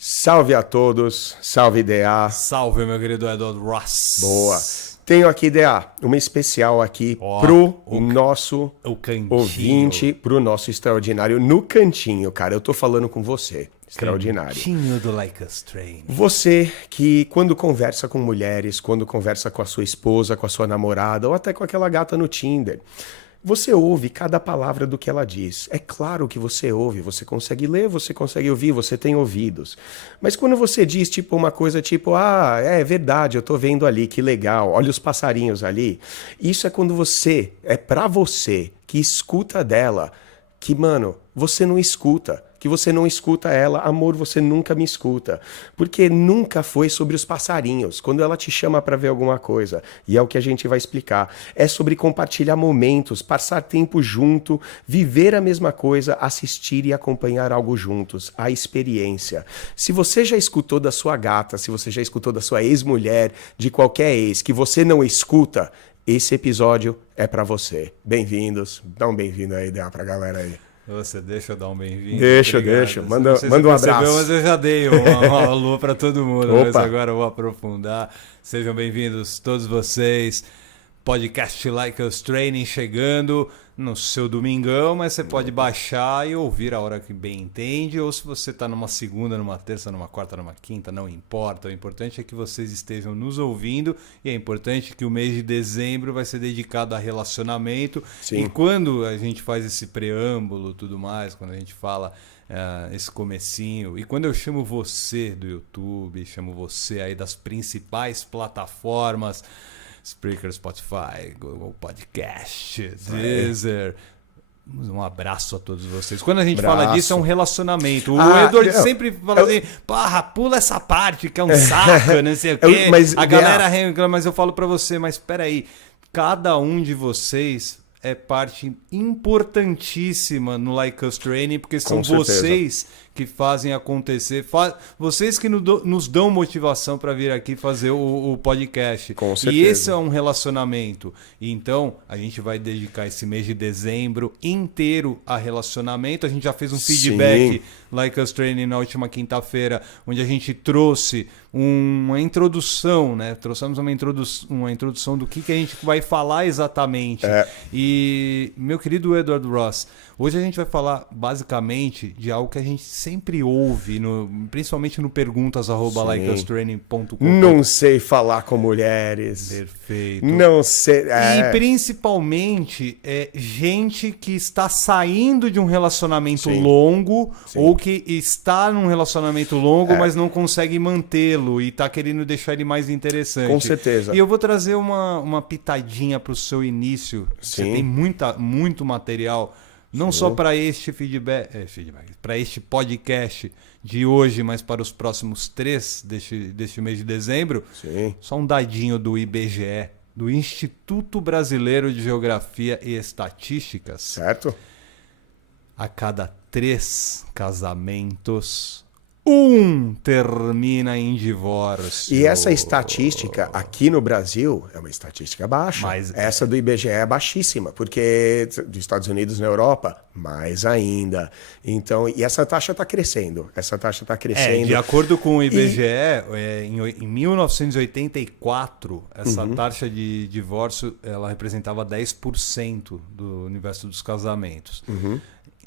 Salve a todos, salve DA. Salve, meu querido Edward Ross. Boa. Tenho aqui, DA, uma especial aqui pro nosso ouvinte, pro nosso extraordinário no cantinho, cara. Eu tô falando com você, extraordinário. Cantinho do Like Us Train. Você que quando conversa com mulheres, quando conversa com a sua esposa, com a sua namorada ou até com aquela gata no Tinder, você ouve cada palavra do que ela diz. É claro que você ouve, você consegue ler, você consegue ouvir, você tem ouvidos. Mas quando você diz tipo uma coisa tipo, é verdade, eu tô vendo ali, que legal, olha os passarinhos ali. Isso é quando você, é pra você que escuta dela, que, mano, você não escuta. Que você não escuta ela, amor, você nunca me escuta. Porque nunca foi sobre os passarinhos, quando ela te chama para ver alguma coisa. E é o que a gente vai explicar. É sobre compartilhar momentos, passar tempo junto, viver a mesma coisa, assistir e acompanhar algo juntos, a experiência. Se você já escutou da sua gata, se você já escutou da sua ex-mulher, de qualquer ex, que você não escuta, esse episódio é para você. Bem-vindos. Dá um bem-vindo aí, dá pra galera aí. Você deixa eu dar um bem-vindo? Deixa. Manda um abraço. Mas eu já dei um alô para todo mundo, Opa. Mas agora eu vou aprofundar. Sejam bem-vindos todos vocês. Podcast Like Us Training chegando no seu domingão, mas você pode baixar e ouvir a hora que bem entende, ou se você está numa segunda, numa terça, numa quarta, numa quinta, não importa. O importante é que vocês estejam nos ouvindo e é importante que o mês de dezembro vai ser dedicado a relacionamento. Sim. E quando a gente faz esse preâmbulo e tudo mais, quando a gente fala esse comecinho, e quando eu chamo você do YouTube, chamo você aí das principais plataformas, Spreaker, Spotify, Google Podcast, Deezer. Um abraço a todos vocês. Quando a gente fala disso, é um relacionamento. O Edward sempre fala assim, porra, pula essa parte que é um saco, não sei o quê. A galera reclama, mas eu falo pra você, mas peraí, cada um de vocês é parte importantíssima no Like Us Training, porque são vocês que fazem acontecer, vocês que nos dão motivação para vir aqui fazer o podcast. Com certeza. E esse é um relacionamento. E então, a gente vai dedicar esse mês de dezembro inteiro a relacionamento. A gente já fez um feedback Like Us Training na última quinta-feira, onde a gente trouxe uma introdução, né? Trouxemos uma introdução do que a gente vai falar exatamente. E, meu querido Edward Ross, hoje a gente vai falar basicamente de algo que a gente sempre ouve, principalmente no perguntas@likeustraining.com. Não sei falar com mulheres. Perfeito. Não sei. E principalmente gente que está saindo de um relacionamento longo ou que está num relacionamento longo, mas não consegue mantê-lo e está querendo deixar ele mais interessante. Com certeza. E eu vou trazer uma pitadinha para o seu início. Você tem muito material. Não só para este para este podcast de hoje, mas para os próximos 3 deste mês de dezembro. Sim. Só um dadinho do IBGE, do Instituto Brasileiro de Geografia e Estatísticas. Certo. A cada 3 casamentos, 1 termina em divórcio. E essa estatística aqui no Brasil é uma estatística baixa. Mas essa do IBGE é baixíssima, porque dos Estados Unidos, na Europa, mais ainda. Então, e essa taxa está crescendo. De acordo com o IBGE, em 1984, essa taxa de divórcio ela representava 10% do universo dos casamentos.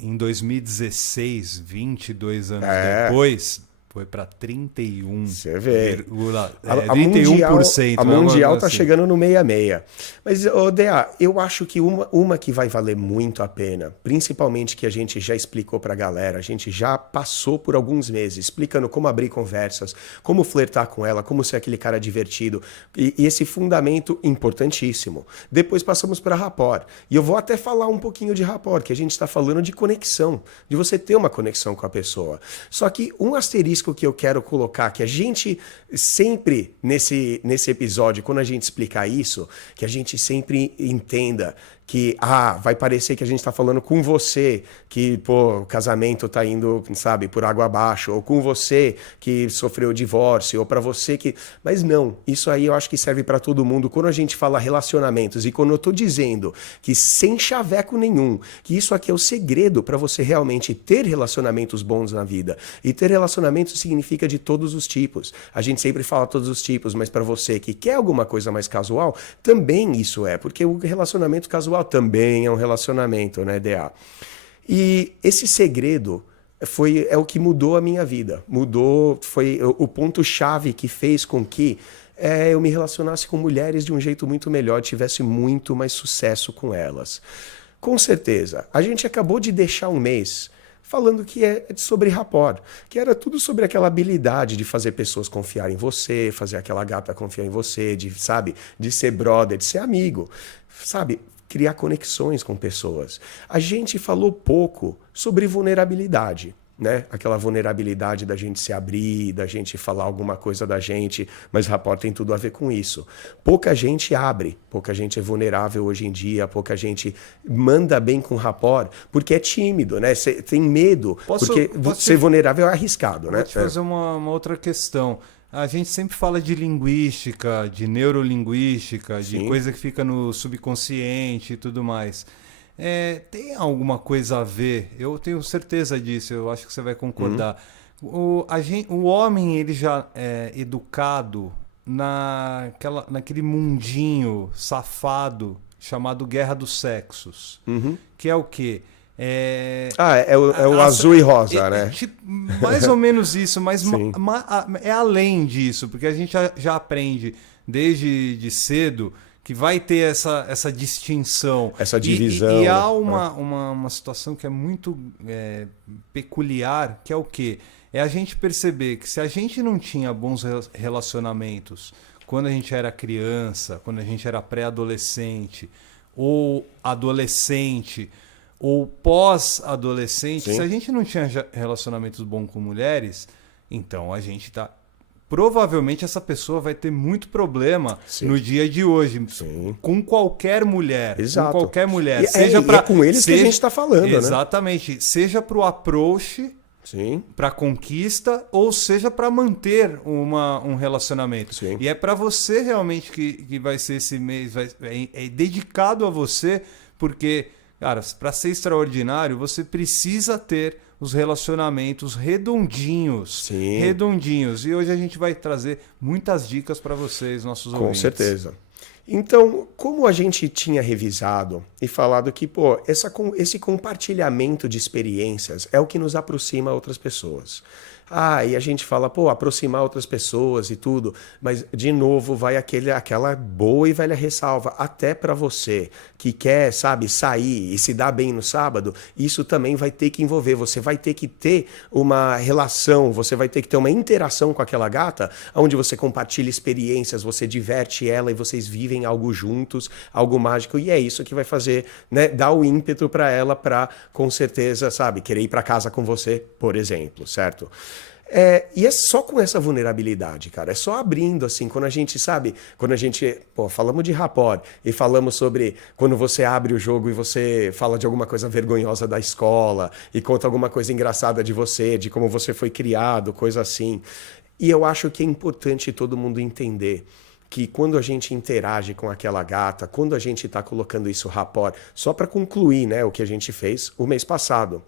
Em 2016, 22 anos depois, foi para 31. Você vê. 31%. A mundial está chegando no 66. Mas, DA, eu acho que uma que vai valer muito a pena, principalmente que a gente já explicou para a galera, a gente já passou por alguns meses explicando como abrir conversas, como flertar com ela, como ser aquele cara divertido. E esse fundamento importantíssimo. Depois passamos para rapport. E eu vou até falar um pouquinho de rapport, que a gente está falando de conexão, de você ter uma conexão com a pessoa. Só que um asterisco que eu quero colocar, que a gente sempre, nesse episódio, quando a gente explicar isso, que a gente sempre entenda que vai parecer que a gente tá falando com você, que, pô, o casamento tá indo, sabe, por água abaixo, ou com você que sofreu divórcio, ou para você que... Mas não, isso aí eu acho que serve para todo mundo. Quando a gente fala relacionamentos e quando eu tô dizendo que sem chaveco nenhum, que isso aqui é o segredo para você realmente ter relacionamentos bons na vida. E ter relacionamentos significa de todos os tipos. A gente sempre fala todos os tipos, mas para você que quer alguma coisa mais casual, também isso é, porque o relacionamento casual também é um relacionamento, né, DA? E esse segredo é o que mudou a minha vida. Mudou, foi o ponto-chave que fez com que eu me relacionasse com mulheres de um jeito muito melhor, tivesse muito mais sucesso com elas. Com certeza. A gente acabou de deixar um mês falando que é sobre rapport, que era tudo sobre aquela habilidade de fazer pessoas confiar em você, fazer aquela gata confiar em você, sabe, de ser brother, de ser amigo, sabe, criar conexões com pessoas. A gente falou pouco sobre vulnerabilidade, né? Aquela vulnerabilidade da gente se abrir, da gente falar alguma coisa da gente, mas rapport tem tudo a ver com isso. Pouca gente abre, pouca gente é vulnerável hoje em dia, pouca gente manda bem com rapport, porque é tímido, né? Cê tem medo, porque ser vulnerável é arriscado, né? Vou te fazer uma outra questão. A gente sempre fala de linguística, de neurolinguística, de coisa que fica no subconsciente e tudo mais. Tem alguma coisa a ver? Eu tenho certeza disso, eu acho que você vai concordar. O homem ele já é educado naquele mundinho safado chamado Guerra dos Sexos, que é o quê? O azul e rosa, né? Tipo, mais ou menos isso, mas é além disso, porque a gente já aprende desde cedo que vai ter essa distinção. Essa divisão. E há uma situação que é muito peculiar, que é o quê? É a gente perceber que se a gente não tinha bons relacionamentos quando a gente era criança, quando a gente era pré-adolescente, ou adolescente, ou pós-adolescente, se a gente não tinha relacionamentos bons com mulheres, então a gente tá... Provavelmente essa pessoa vai ter muito problema no dia de hoje. Com qualquer mulher. Exato. Com qualquer mulher. É com eles que a gente está falando, exatamente. Né? Seja para o approach, para conquista, ou seja para manter um relacionamento. Sim. E é para você realmente que vai ser esse mês. É dedicado a você, porque, cara, para ser extraordinário, você precisa ter os relacionamentos redondinhos. Redondinhos. E hoje a gente vai trazer muitas dicas para vocês, nossos ouvintes. Com certeza. Então, como a gente tinha revisado e falado que, esse compartilhamento de experiências é o que nos aproxima a outras pessoas. E a gente fala, aproximar outras pessoas e tudo, mas de novo vai aquela boa e velha ressalva, até para você que quer, sabe, sair e se dar bem no sábado, isso também vai ter que envolver, você vai ter que ter uma relação, você vai ter que ter uma interação com aquela gata, onde você compartilha experiências, você diverte ela e vocês vivem algo juntos, algo mágico, e é isso que vai fazer, né, dar o ímpeto para ela para, com certeza, sabe, querer ir para casa com você, por exemplo, certo? E é só com essa vulnerabilidade, cara. É só abrindo, assim, quando a gente, sabe, quando a gente, falamos de rapport e falamos sobre quando você abre o jogo e você fala de alguma coisa vergonhosa da escola e conta alguma coisa engraçada de você, de como você foi criado, coisa assim. E eu acho que é importante todo mundo entender que quando a gente interage com aquela gata, quando a gente está colocando isso rapport, só para concluir, né, o que a gente fez o mês passado,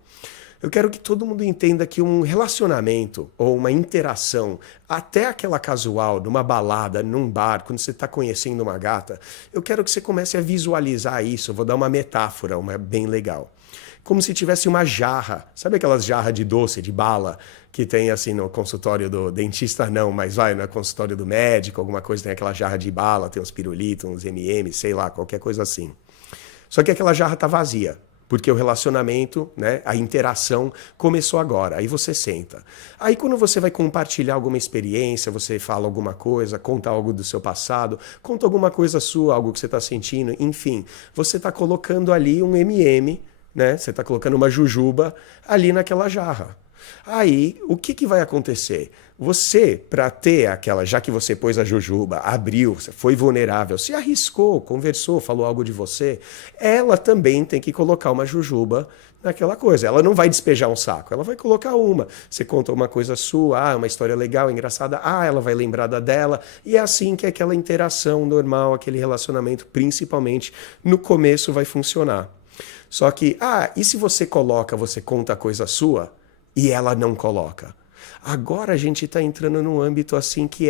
eu quero que todo mundo entenda que um relacionamento ou uma interação, até aquela casual, numa balada, num bar, quando você está conhecendo uma gata, eu quero que você comece a visualizar isso. Eu vou dar uma metáfora, uma bem legal. Como se tivesse uma jarra, sabe aquelas jarras de doce, de bala, que tem assim no consultório do dentista, não, mas vai no consultório do médico, alguma coisa, tem aquela jarra de bala, tem uns pirulitos, uns M&M, sei lá, qualquer coisa assim. Só que aquela jarra está vazia. Porque o relacionamento, né, a interação começou agora. Aí você senta. Aí quando você vai compartilhar alguma experiência, você fala alguma coisa, conta algo do seu passado, conta alguma coisa sua, algo que você está sentindo, enfim. Você está colocando ali um M&M, né? Você está colocando uma jujuba ali naquela jarra. Aí, o que vai acontecer? Você, para ter aquela, já que você pôs a jujuba, abriu, foi vulnerável, se arriscou, conversou, falou algo de você, ela também tem que colocar uma jujuba naquela coisa. Ela não vai despejar um saco, ela vai colocar uma. Você conta uma coisa sua, uma história legal, engraçada, ela vai lembrar da dela. E é assim que aquela interação normal, aquele relacionamento, principalmente no começo, vai funcionar. Só que, e se você conta a coisa sua e ela não coloca? Agora a gente está entrando num âmbito assim que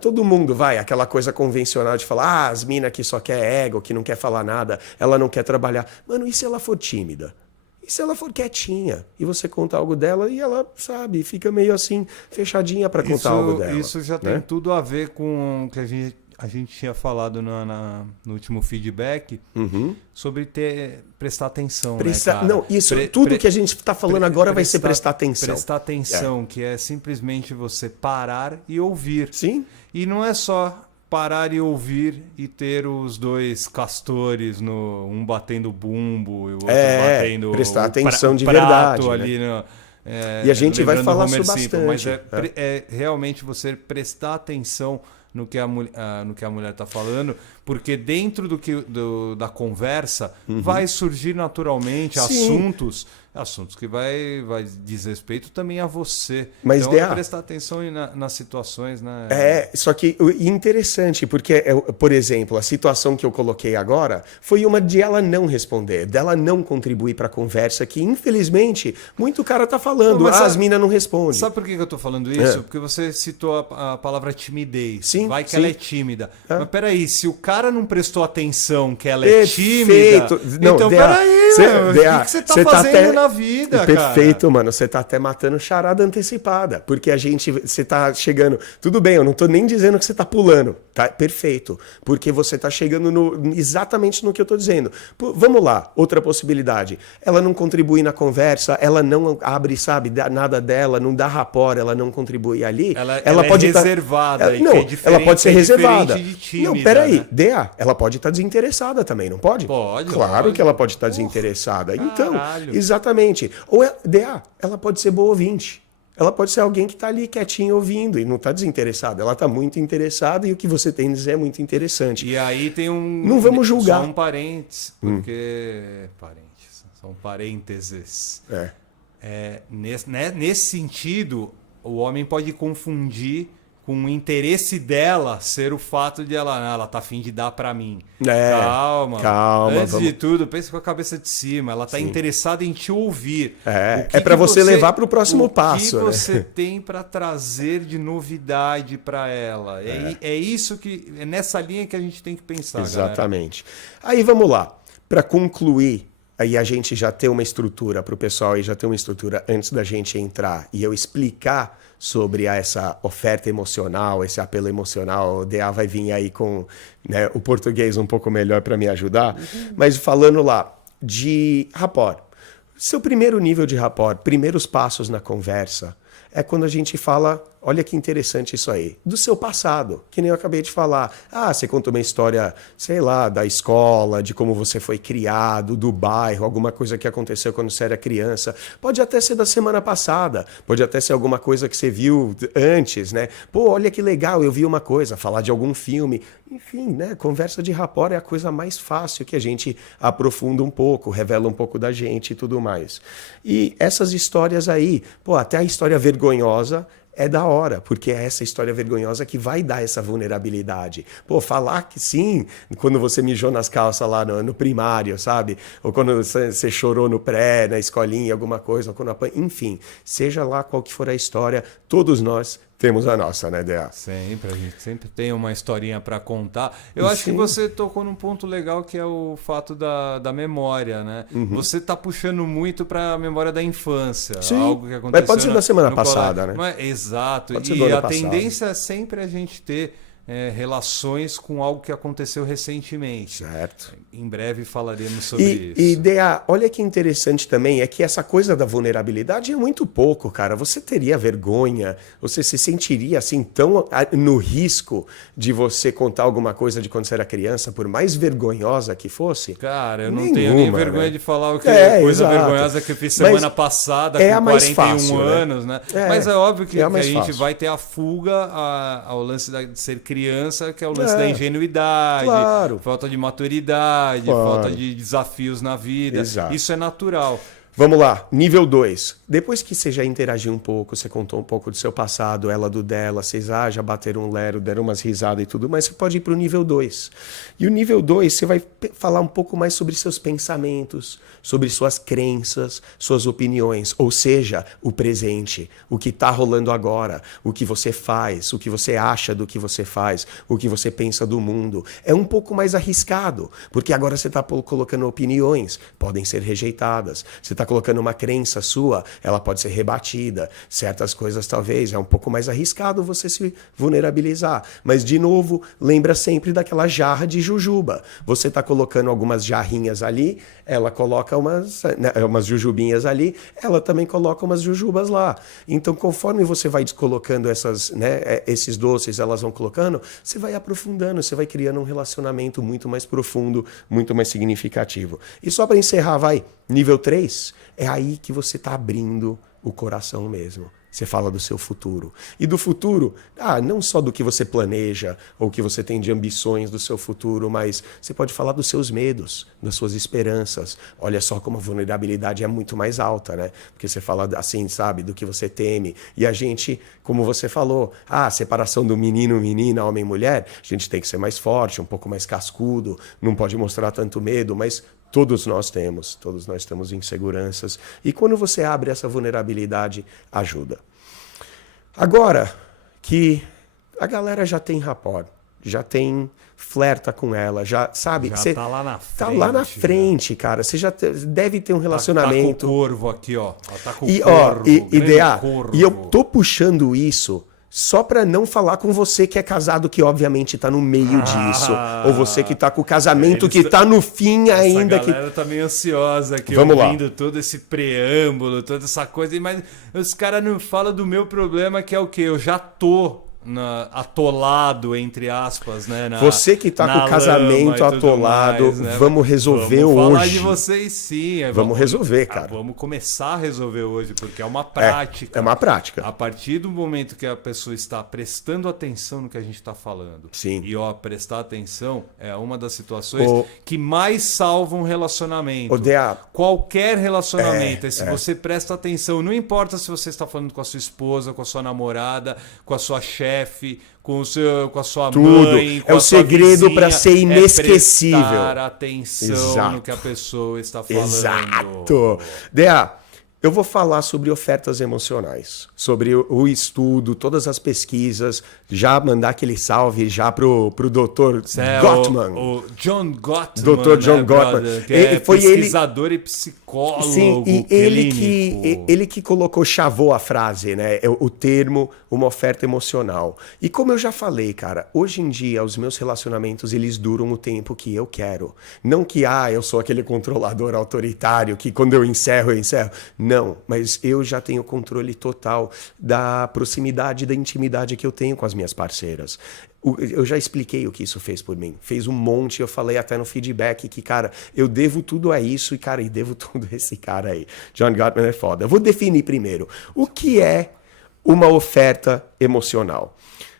todo mundo vai, aquela coisa convencional de falar, as minas que só quer ego, que não quer falar nada, ela não quer trabalhar. Mano, e se ela for tímida? E se ela for quietinha? E você conta algo dela e ela, sabe, fica meio assim, fechadinha para contar algo dela. Isso já tem tudo a ver com o que a gente tinha falado no último feedback sobre prestar atenção. Né, cara? Não, tudo que a gente está falando agora vai ser prestar atenção. Prestar atenção, que é simplesmente você parar e ouvir. Sim. E não é só parar e ouvir e ter os dois castores, um batendo bumbo e o outro batendo prestar atenção de prato verdade, ali né? E a gente vai falar isso bastante. Mas é realmente você prestar atenção no que a mulher está falando, porque dentro da conversa vai surgir naturalmente assuntos que vai dizer respeito também a você. Mas então, prestar atenção nas situações, né? Só que interessante, porque, por exemplo, a situação que eu coloquei agora foi uma de ela não responder, dela não contribuir para a conversa, que infelizmente muito cara tá falando, as minas não respondem. Sabe por que eu tô falando isso? Porque você citou a palavra timidez. Sim, vai que ela é tímida. Mas peraí, se o cara não prestou atenção que ela é tímida, não, então peraí, o que você tá fazendo na vida, perfeito, cara? Mano, você tá até matando charada antecipada, porque você tá chegando, tudo bem, eu não tô nem dizendo que você tá pulando, tá? Perfeito, porque você tá chegando exatamente no que eu tô dizendo. Vamos lá, outra possibilidade, ela não contribui na conversa, ela não abre, sabe, nada dela, não dá rapport, ela não contribui ali, ela pode é reservada, ela pode ser reservada. De tímida, não, peraí, né? DA, ela pode estar desinteressada também, não pode? Pode. Claro que ela pode estar desinteressada. Então, caralho. Exatamente. Ou DA, ela pode ser boa ouvinte. Ela pode ser alguém que está ali quietinho ouvindo e não está desinteressada. Ela está muito interessada e o que você tem a dizer é muito interessante. E aí tem Não vamos julgar. Só um parênteses, porque... São parênteses. Nesse sentido, o homem pode confundir com o interesse dela ser o fato de ela tá afim de dar para mim. Calma. Antes de tudo, pensa com a cabeça de cima. Ela tá interessada em te ouvir. É para você levar para o próximo passo. O que você tem para trazer de novidade para ela? É isso que é nessa linha que a gente tem que pensar. Exatamente. Galera. Aí vamos lá. Para concluir, aí a gente já tem uma estrutura para o pessoal e já tem uma estrutura antes da gente entrar e eu explicar sobre essa oferta emocional, esse apelo emocional. O DA vai vir aí com o português um pouco melhor para me ajudar. Mas falando lá de rapport. Seu primeiro nível de rapport, primeiros passos na conversa, é quando a gente fala, olha que interessante isso aí, do seu passado, que nem eu acabei de falar. Você conta uma história, sei lá, da escola, de como você foi criado, do bairro, alguma coisa que aconteceu quando você era criança. Pode até ser da semana passada, pode até ser alguma coisa que você viu antes, né? Pô, olha que legal, eu vi uma coisa, falar de algum filme. Enfim, né? Conversa de rapport é a coisa mais fácil que a gente aprofunda um pouco, revela um pouco da gente e tudo mais. E essas histórias aí, até a história vergonhosa é da hora, porque é essa história vergonhosa que vai dar essa vulnerabilidade. Falar que sim, quando você mijou nas calças lá no primário, sabe? Ou quando você chorou no pré, na escolinha, alguma coisa, ou quando enfim, seja lá qual que for a história, todos nós temos a nossa, né, Dea? Sempre, a gente sempre tem uma historinha para contar. Eu acho que você tocou num ponto legal que é o fato da memória, né? Você tá puxando muito para a memória da infância, algo que aconteceu. Mas pode ser da semana passada, né? Exato. Pode ser e do ano a passado. tendência é sempre a gente ter relações com algo que aconteceu recentemente. Certo. Em breve falaremos sobre isso. E DA, olha que interessante também, é que essa coisa da vulnerabilidade é muito pouco, cara. Você teria vergonha, você se sentiria assim tão no risco de você contar alguma coisa de quando você era criança, por mais vergonhosa que fosse? Cara, eu não Nenhuma, tenho nem vergonha né? de falar o que coisa Exato. vergonhosa que eu fiz semana Mas passada é com a mais 41 fácil, anos, né? É, Mas é óbvio que, é a que a mais gente fácil. vai ter a fuga ao lance de ser criança, que é o lance É, da ingenuidade, claro. falta de maturidade, Claro. falta de desafios na vida. Exato. Isso é natural. Vamos lá, nível 2. Depois que você já interagiu um pouco, você contou um pouco do seu passado, ela do dela, vocês já bateram um lero, deram umas risadas e tudo, mas você pode ir para o nível 2. E o nível 2, você vai falar um pouco mais sobre seus pensamentos, sobre suas crenças, suas opiniões, ou seja, o presente, o que está rolando agora, o que você faz, o que você acha do que você faz, o que você pensa do mundo. É um pouco mais arriscado, porque agora você está colocando opiniões, podem ser rejeitadas. Você está colocando uma crença sua, ela pode ser rebatida. Certas coisas talvez é um pouco mais arriscado você se vulnerabilizar. Mas, de novo, lembra sempre daquela jarra de jujuba. Você está colocando algumas jarrinhas ali, ela coloca umas jujubinhas ali, ela também coloca umas jujubas lá. Então, conforme você vai colocando esses doces, elas vão colocando, você vai aprofundando, você vai criando um relacionamento muito mais profundo, muito mais significativo. E só para encerrar, nível 3, é aí que você está abrindo o coração mesmo. Você fala do seu futuro. E do futuro, não só do que você planeja ou que você tem de ambições do seu futuro, mas você pode falar dos seus medos, das suas esperanças. Olha só como a vulnerabilidade é muito mais alta, né? Porque você fala assim, sabe, do que você teme. E a gente, como você falou, a separação do menino, menina, homem, mulher, a gente tem que ser mais forte, um pouco mais cascudo, não pode mostrar tanto medo, mas todos nós temos inseguranças. E quando você abre essa vulnerabilidade, ajuda. Agora que a galera já tem rapport, já tem flerta com ela, já sabe? Já você tá lá na frente. Tá lá na frente, cara. Você já deve ter um relacionamento. Tá com o corvo aqui, ó. Tá com o E, corvo. DA, e eu tô puxando isso só pra não falar com você que é casado, que obviamente tá no meio disso. Ou você que tá com o casamento que tá no fim ainda. Essa galera tá meio ansiosa aqui, Vamos ouvindo todo esse preâmbulo, toda essa coisa. Mas os caras não falam do meu problema, que é o quê? Eu já tô atolado, entre aspas, né? Você que tá com o casamento atolado, mais, né? Vamos resolver hoje. Vamos falar de vocês sim. Vamos resolver, cara. Vamos começar a resolver hoje, porque é uma prática. É uma prática. A partir do momento que a pessoa está prestando atenção no que a gente está falando. Sim. E prestar atenção é uma das situações que mais salvam um relacionamento. Qualquer relacionamento. Se você presta atenção, não importa se você está falando com a sua esposa, com a sua namorada, com a sua chefe, com a sua mãe, com é o segredo para ser inesquecível. Prestar atenção no que a pessoa está falando. Exato. DA, eu vou falar sobre ofertas emocionais, sobre o estudo, todas as pesquisas, já mandar aquele salve já pro Dr. Gottman. O John Gottman. Dr. John Gottman. Brother, que é pesquisador e psicólogo. Sim, e ele que chavou a frase, né? O termo, uma oferta emocional. E como eu já falei, cara, hoje em dia os meus relacionamentos, eles duram o tempo que eu quero. Não que, eu sou aquele controlador autoritário que quando eu encerro. Não, mas eu já tenho controle total da proximidade, da intimidade que eu tenho com as minhas parceiras. Eu já expliquei o que isso fez por mim. Fez um monte, eu falei até no feedback que, cara, eu devo tudo a isso e devo tudo a esse cara aí. John Gottman é foda. Eu vou definir primeiro o que é uma oferta emocional.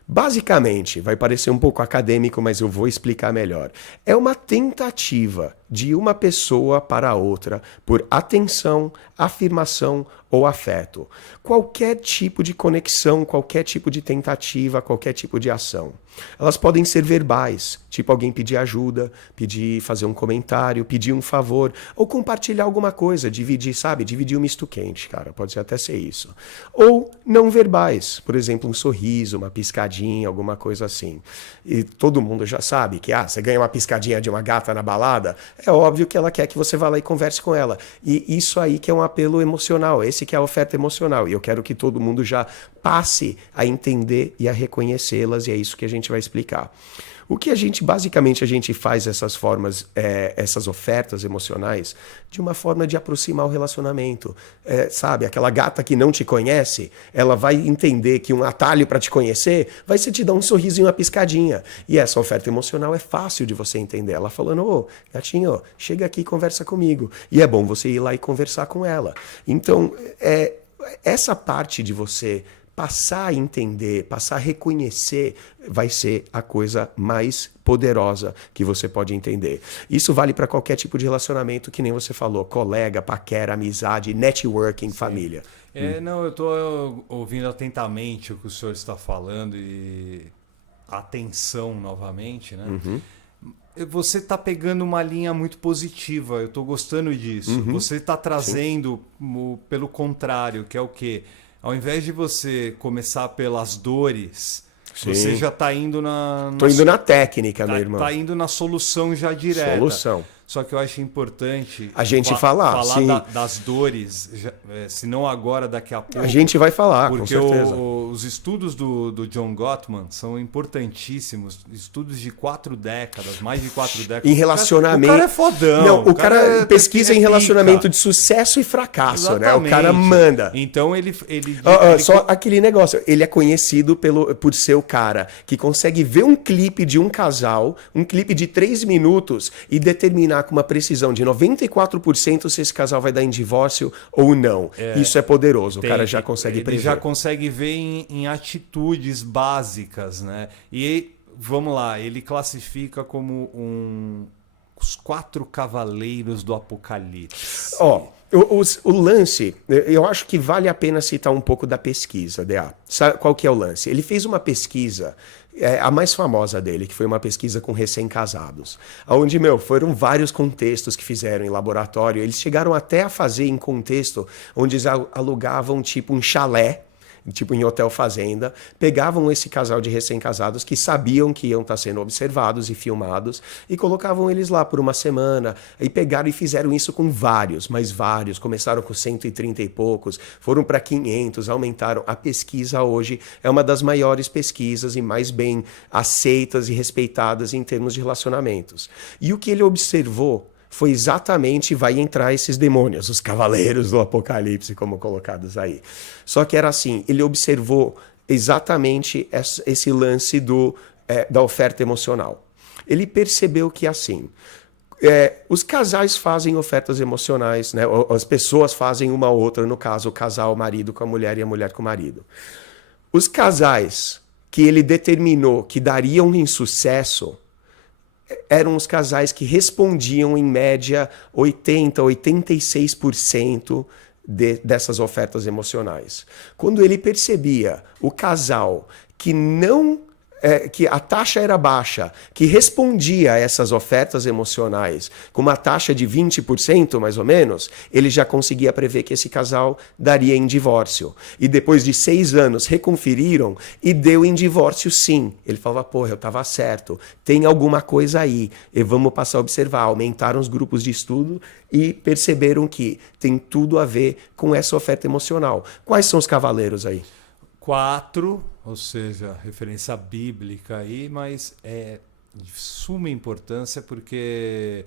Basicamente, vai parecer um pouco acadêmico, mas eu vou explicar melhor. É uma tentativa de uma pessoa para a outra por atenção, afirmação ou afeto. Qualquer tipo de conexão, qualquer tipo de tentativa, qualquer tipo de ação. Elas podem ser verbais, tipo alguém pedir ajuda, fazer um comentário, pedir um favor, ou compartilhar alguma coisa, dividir um misto quente, cara, pode até ser isso. Ou não verbais, por exemplo, um sorriso, uma piscadinha, alguma coisa assim. E todo mundo já sabe que, você ganha uma piscadinha de uma gata na balada, é óbvio que ela quer que você vá lá e converse com ela. E isso aí que é um apelo emocional, esse que é a oferta emocional. E eu quero que todo mundo já passe a entender e a reconhecê-las, e é isso que a gente vai explicar. O que basicamente a gente faz essas formas, essas ofertas emocionais, de uma forma de aproximar o relacionamento. Sabe, aquela gata que não te conhece, ela vai entender que um atalho para te conhecer vai ser te dar um sorriso e uma piscadinha. E essa oferta emocional é fácil de você entender. Ela falando, ô, gatinho, chega aqui e conversa comigo. E é bom você ir lá e conversar com ela. Então, essa parte de você passar a entender, passar a reconhecer, vai ser a coisa mais poderosa que você pode entender. Isso vale para qualquer tipo de relacionamento, que nem você falou, colega, paquera, amizade, networking, Sim. Família. Não, eu estou ouvindo atentamente o que o senhor está falando e atenção novamente, né? Uhum. Você está pegando uma linha muito positiva, eu estou gostando disso. Uhum. Você está trazendo pelo contrário, que é o quê? Ao invés de você começar pelas dores, Sim. você já está indo na... Tô indo na técnica, meu irmão. Está indo na solução já direta. Solução. Só que eu acho importante a gente falar sim. Das dores, se não agora, daqui a pouco. A gente vai falar, porque com certeza. Os estudos do John Gottman são importantíssimos. Estudos de 4 décadas, mais de 4 décadas. Em relacionamento. O cara é fodão. Não, o cara pesquisa em relacionamento de sucesso e fracasso, exatamente, né? O cara manda. Então ele só aquele negócio. Ele é conhecido por ser o cara que consegue ver um clipe de um casal, um clipe de 3 minutos e determinar com uma precisão de 94% se esse casal vai dar em divórcio ou não. Isso é poderoso. O cara já consegue prever. Ele já consegue ver em atitudes básicas, né? E vamos lá, ele classifica como os 4 cavaleiros do Apocalipse. O lance, eu acho que vale a pena citar um pouco da pesquisa, DA. Sabe qual que é o lance? Ele fez uma pesquisa, a mais famosa dele, que foi uma pesquisa com recém-casados, onde, foram vários contextos que fizeram em laboratório. Eles chegaram até a fazer em contexto onde eles alugavam tipo um chalé, tipo em hotel fazenda, pegavam esse casal de recém-casados que sabiam que iam estar sendo observados e filmados e colocavam eles lá por uma semana e pegaram e fizeram isso com vários, começaram com 130 e poucos, foram para 500, aumentaram. A pesquisa hoje é uma das maiores pesquisas e mais bem aceitas e respeitadas em termos de relacionamentos. E o que ele observou foi exatamente, vai entrar esses demônios, os cavaleiros do Apocalipse, como colocados aí. Só que era assim, ele observou exatamente esse lance da oferta emocional. Ele percebeu que assim, os casais fazem ofertas emocionais, né? As pessoas fazem uma outra, no caso, o casal, o marido com a mulher e a mulher com o marido. Os casais que ele determinou que dariam em sucesso eram os casais que respondiam em média 80%, 86% dessas ofertas emocionais. Quando ele percebia o casal que que a taxa era baixa, que respondia a essas ofertas emocionais com uma taxa de 20% mais ou menos, ele já conseguia prever que esse casal daria em divórcio. E depois de 6 anos reconferiram e deu em divórcio sim. Ele falava, eu estava certo, tem alguma coisa aí, e vamos passar a observar. Aumentaram os grupos de estudo e perceberam que tem tudo a ver com essa oferta emocional. Quais são os cavaleiros aí? 4, ou seja, referência bíblica aí, mas é de suma importância porque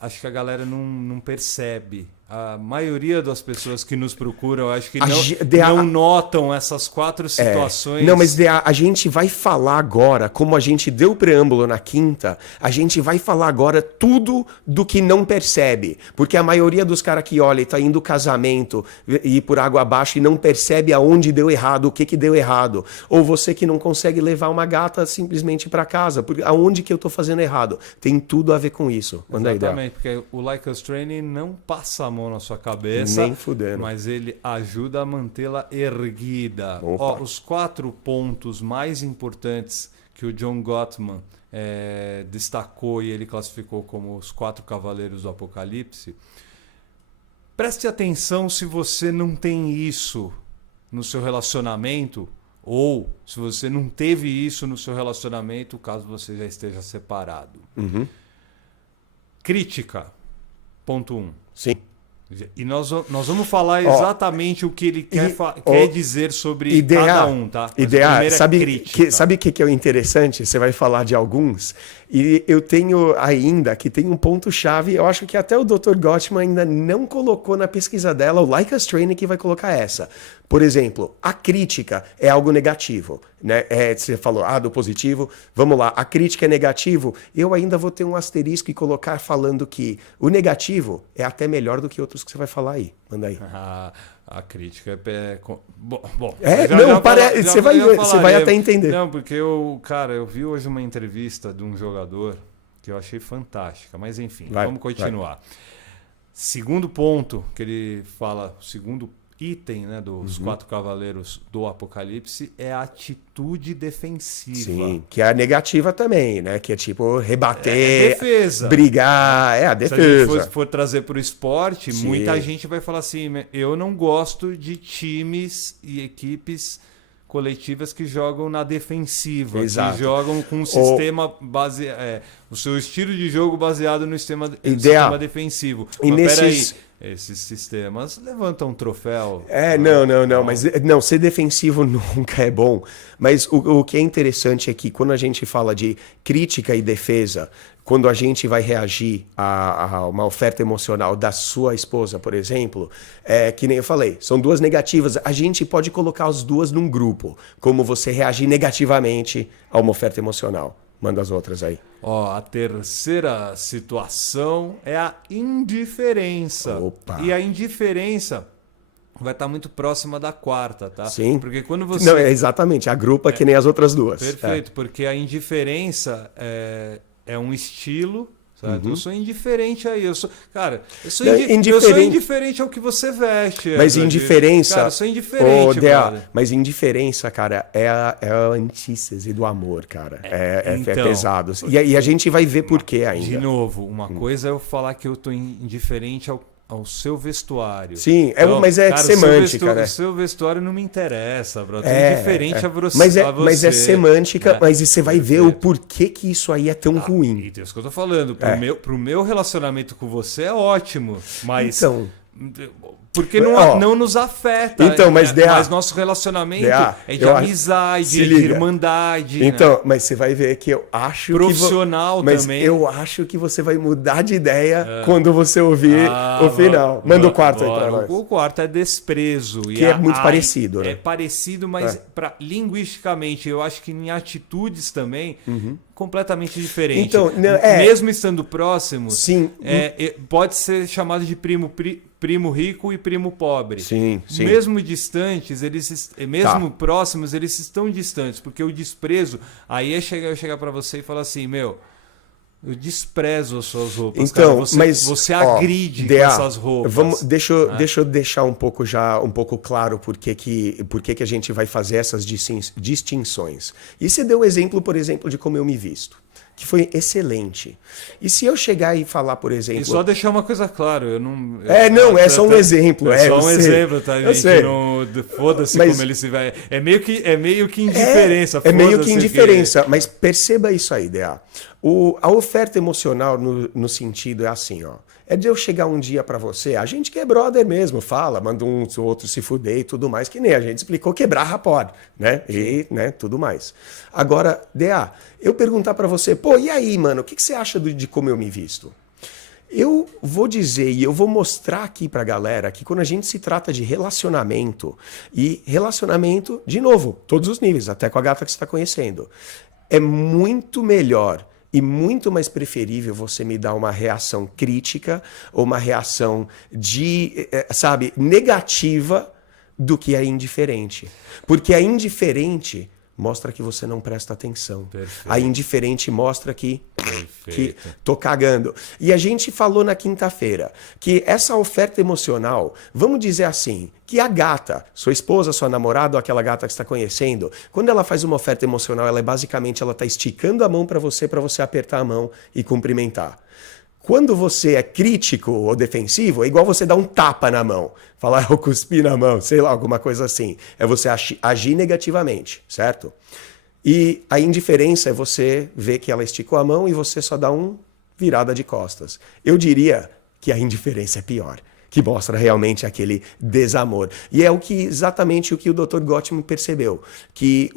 acho que a galera não percebe. A maioria das pessoas que nos procuram, acho que não notam essas 4 situações. Não, mas a gente vai falar agora, como a gente deu o preâmbulo na quinta, a gente vai falar agora tudo do que não percebe. Porque a maioria dos caras que olha e tá indo casamento e ir por água abaixo e não percebe aonde deu errado, o que deu errado. Ou você que não consegue levar uma gata simplesmente para casa. Porque aonde que eu tô fazendo errado? Tem tudo a ver com isso. Exatamente, porque o Like Us Training não passa a mão na sua cabeça, nem fudendo, mas ele ajuda a mantê-la erguida. Os 4 pontos mais importantes que o John Gottman destacou e ele classificou como os 4 cavaleiros do Apocalipse. Preste atenção se você não tem isso no seu relacionamento ou se você não teve isso no seu relacionamento, caso você já esteja separado. Uhum. Crítica. Ponto 1. Sim. E nós vamos falar exatamente o que ele quer dizer sobre ideia, cada um, tá? Ideia, sabe crítica. Sabe o que é o interessante? Você vai falar de alguns, e eu tenho ainda, que tem um ponto-chave, eu acho que até o Dr. Gottman ainda não colocou na pesquisa dela, o Like Us Training que vai colocar essa. Por exemplo, a crítica é algo negativo, né? Você falou, do positivo, vamos lá, a crítica é negativo, eu ainda vou ter um asterisco e colocar falando que o negativo é até melhor do que outros que você vai falar aí. Manda aí. A crítica bom, você vai até entender. Não, porque eu vi hoje uma entrevista de um jogador que eu achei fantástica, mas enfim, vamos continuar. Segundo ponto que ele fala, segundo item, né, dos 4 cavaleiros do Apocalipse é a atitude defensiva. Sim, que é a negativa também, né? Que é tipo rebater, defesa. Brigar, é a defesa. Se a gente for trazer para o esporte, muita gente vai falar assim, eu não gosto de times e equipes coletivas que jogam na defensiva, Exato. que jogam com um sistema o seu estilo de jogo baseado no sistema defensivo. Mas peraí, esses sistemas levantam um troféu. Mas ser defensivo nunca é bom. Mas o que é interessante é que quando a gente fala de crítica e defesa, quando a gente vai reagir a uma oferta emocional da sua esposa, por exemplo, que nem eu falei, são 2 negativas. A gente pode colocar as 2 num grupo, como você reagir negativamente a uma oferta emocional. Manda as outras aí. A terceira situação é a indiferença. Opa. E a indiferença vai estar muito próxima da quarta, tá? Sim. Porque quando você... Não, exatamente. Agrupa que nem as outras 2. Perfeito, porque a indiferença é um estilo... Eu sou indiferente aí. Eu sou indiferente ao que você veste. Mas indiferença... Cara, eu sou indiferente, mas indiferença, cara, é a antítese do amor, cara. É pesado. E a gente vai ver por quê ainda. De novo, uma coisa é eu falar que eu tô indiferente ao seu vestuário. Sim, mas é semântica, né? O seu vestuário não me interessa, bro. É indiferente a você. Mas é semântica, mas você vai ver o porquê que isso aí é tão ruim. E é isso que eu tô falando. Pro meu relacionamento com você é ótimo, mas... Então... Porque não nos afeta. Então, mas nosso relacionamento é de amizade, de irmandade. Então, mas você vai ver que eu acho profissional também. Mas eu acho que você vai mudar de ideia quando você ouvir o final. Manda o quarto aí pra nós. O quarto é desprezo. Que é muito parecido, né? É parecido, mas linguisticamente, eu acho que em atitudes também, completamente diferente. Então, mesmo estando próximos, sim. Pode ser chamado de primo rico e primo pobre. Sim. Mesmo distantes, próximos, eles estão distantes, porque o desprezo, aí eu chegar para você e falar assim, eu desprezo as suas roupas. Então, cara. Você agride com essas roupas. Deixa eu deixar um pouco claro por que a gente vai fazer essas distinções. E você deu o exemplo, por exemplo, de como eu me visto, que foi excelente. E se eu chegar e falar, por exemplo... E só deixar uma coisa clara, eu não... é só um exemplo. É só um exemplo, tá, gente? Foda-se como ele se vai... É meio que indiferença. É meio que indiferença, mas perceba isso aí, DA. A oferta emocional no sentido é assim, ó. É de eu chegar um dia pra você, a gente que é brother mesmo, fala, manda um outro se fuder e tudo mais, que nem a gente explicou, quebrar rapor, né? E, né, tudo mais. Agora, DA, eu perguntar pra você, e aí, mano, o que você acha de como eu me visto? Eu vou dizer e eu vou mostrar aqui pra galera que quando a gente se trata de relacionamento, e relacionamento, de novo, todos os níveis, até com a gata que você tá conhecendo, é muito melhor e muito mais preferível você me dar uma reação crítica ou uma reação negativa do que a indiferente. Porque a indiferente mostra que você não presta atenção. Perfeito. A indiferente mostra que tô cagando. E a gente falou na quinta-feira que essa oferta emocional, vamos dizer assim, que a gata, sua esposa, sua namorada ou aquela gata que você está conhecendo, quando ela faz uma oferta emocional, ela está esticando a mão para você apertar a mão e cumprimentar. Quando você é crítico ou defensivo, é igual você dar um tapa na mão. Falar, eu cuspi na mão, sei lá, alguma coisa assim. É você agir negativamente, certo? E a indiferença é você ver que ela esticou a mão e você só dá virada de costas. Eu diria que a indiferença é pior. que mostra realmente aquele desamor. E é exatamente o que o Dr. Gottman percebeu, que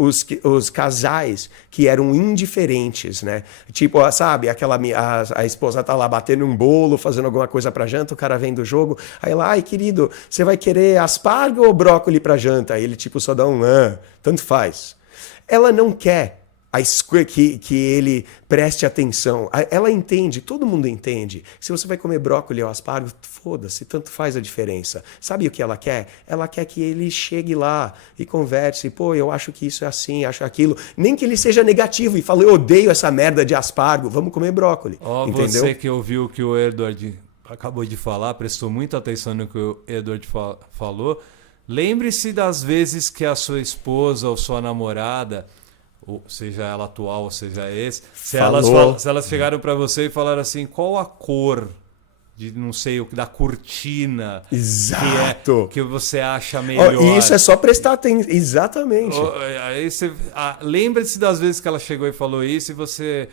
os casais que eram indiferentes, né? Tipo, sabe, a esposa tá lá batendo um bolo, fazendo alguma coisa pra janta, o cara vem do jogo, aí lá, ai querido, você vai querer aspargo ou brócolis pra janta? Aí ele tipo só dá um tanto faz. Ela não quer que ele preste atenção. Ela entende, todo mundo entende. Se você vai comer brócolis ou aspargo, foda-se, tanto faz a diferença. Sabe o que ela quer? Ela quer que ele chegue lá e converse. Pô, eu acho que isso é assim, acho aquilo. Nem que ele seja negativo e fale, eu odeio essa merda de aspargo, vamos comer brócolis. Entendeu? Você que ouviu o que o Edward acabou de falar, prestou muita atenção no que o Edward falou. Lembre-se das vezes que a sua esposa ou sua namorada, ou seja ela atual, ou seja esse, se elas chegaram para você e falaram assim, qual a cor de não sei o que da cortina Exato. que você acha melhor. E isso é só prestar atenção. Exatamente. Aí você lembre-se das vezes que ela chegou e falou isso e você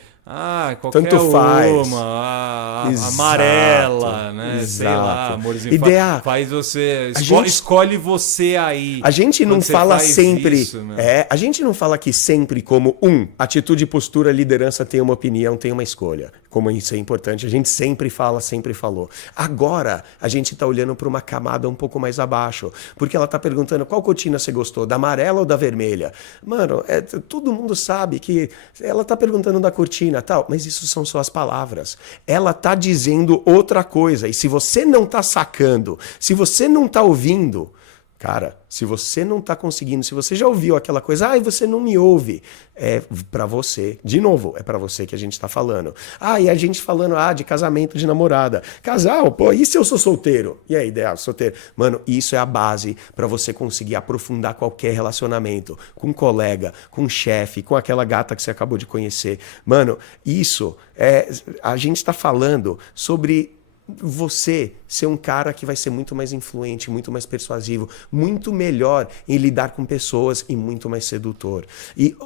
qualquer tanto faz. Uma amarela, né? Exato. Sei lá, amorzinho. Faz você escolhe você aí. A gente não fala sempre isso, a gente não fala aqui sempre como atitude, postura, liderança, tem uma opinião, tem uma escolha. Como isso é importante, a gente sempre falou. Agora a gente está olhando para uma camada um pouco mais abaixo, porque ela está perguntando qual cortina você gostou, da amarela ou da vermelha? Mano, todo mundo sabe que ela está perguntando da cortina, tal, mas isso são só as palavras. Ela está dizendo outra coisa, e se você não está sacando, se você não está ouvindo, cara, se você não está conseguindo, se você já ouviu aquela coisa, você não me ouve, é para você, de novo, é para você que a gente está falando. E a gente falando, de casamento, de namorada. Casal, pô, e se eu sou solteiro? E aí, ideal, solteiro? Mano, isso é a base para você conseguir aprofundar qualquer relacionamento, com um colega, com um chefe, com aquela gata que você acabou de conhecer. Mano, isso, a gente está falando sobre você ser um cara que vai ser muito mais influente, muito mais persuasivo, muito melhor em lidar com pessoas e muito mais sedutor. E,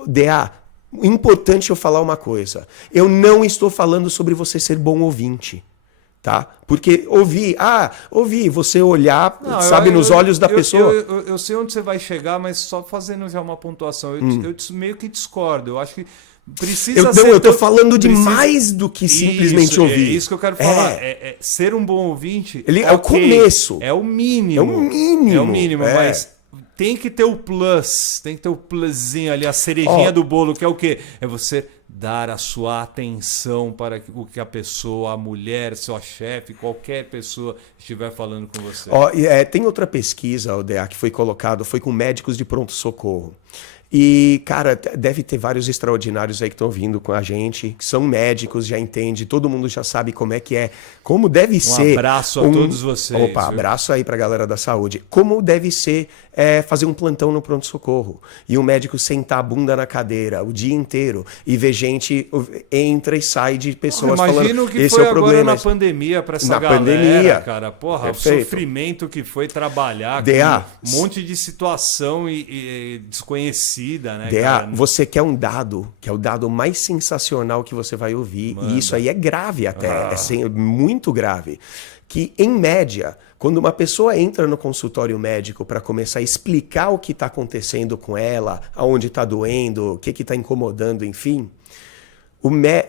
importante eu falar uma coisa. Eu não estou falando sobre você ser bom ouvinte, tá? Porque ouvir, você olhar, nos olhos da pessoa... Eu sei onde você vai chegar, mas só fazendo já uma pontuação. Eu meio que discordo. Eu acho que eu tô falando de mais do que simplesmente ouvir. É isso que eu quero falar. Ser um bom ouvinte é o começo. É o mínimo. Mas tem que ter o plus. Tem que ter o plusinho ali, a cerejinha do bolo, que é o quê? É você dar a sua atenção para o que a pessoa, a mulher, seu chefe, qualquer pessoa estiver falando com você. Tem outra pesquisa, que foi com médicos de pronto-socorro. E, cara, deve ter vários extraordinários aí que estão vindo com a gente, que são médicos, já entende, todo mundo já sabe como é que é, como deve ser. Um abraço a todos vocês. Opa, abraço aí pra galera da saúde. Como deve ser fazer um plantão no pronto-socorro. E o médico sentar a bunda na cadeira o dia inteiro e ver gente entra e sai de pessoas falando, esse é o problema. Na pandemia pra essa galera, cara. Porra, perfeito. O sofrimento que foi trabalhar com um monte de situação e desconhecida, né, cara? Você quer um dado, que é o dado mais sensacional que você vai ouvir. Manda. E isso aí é grave até, muito grave. Que, em média, quando uma pessoa entra no consultório médico para começar a explicar o que está acontecendo com ela, aonde está doendo, o que está incomodando, enfim,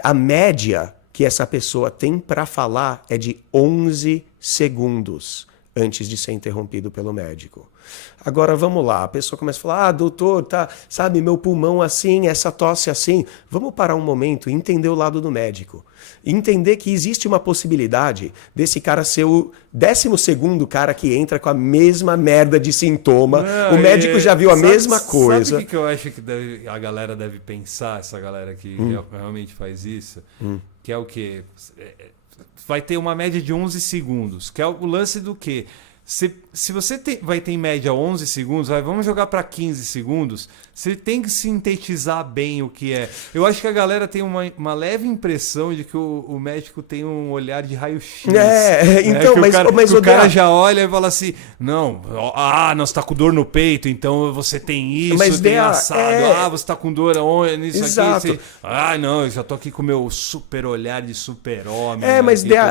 a média que essa pessoa tem para falar é de 11 segundos antes de ser interrompido pelo médico. Agora vamos lá, a pessoa começa a falar, doutor, sabe, meu pulmão assim, essa tosse assim. Vamos parar um momento e entender o lado do médico. Entender que existe uma possibilidade desse cara ser o 12º cara que entra com a mesma merda de sintoma. O médico já viu a mesma coisa. Sabe o que eu acho que a galera deve pensar, essa galera que realmente faz isso? Que é o quê? Vai ter uma média de 11 segundos, que é o lance do quê? Se você vai ter em média 11 segundos, vamos jogar para 15 segundos, você tem que sintetizar bem o que é. Eu acho que a galera tem uma leve impressão de que o médico tem um olhar de raio-x. Então, mas o cara já olha e fala assim, não, você tá com dor no peito, então você tem isso, mas tem assado, você tá com dor nisso Exato. aqui. Não, eu já tô aqui com o meu super olhar de super-homem.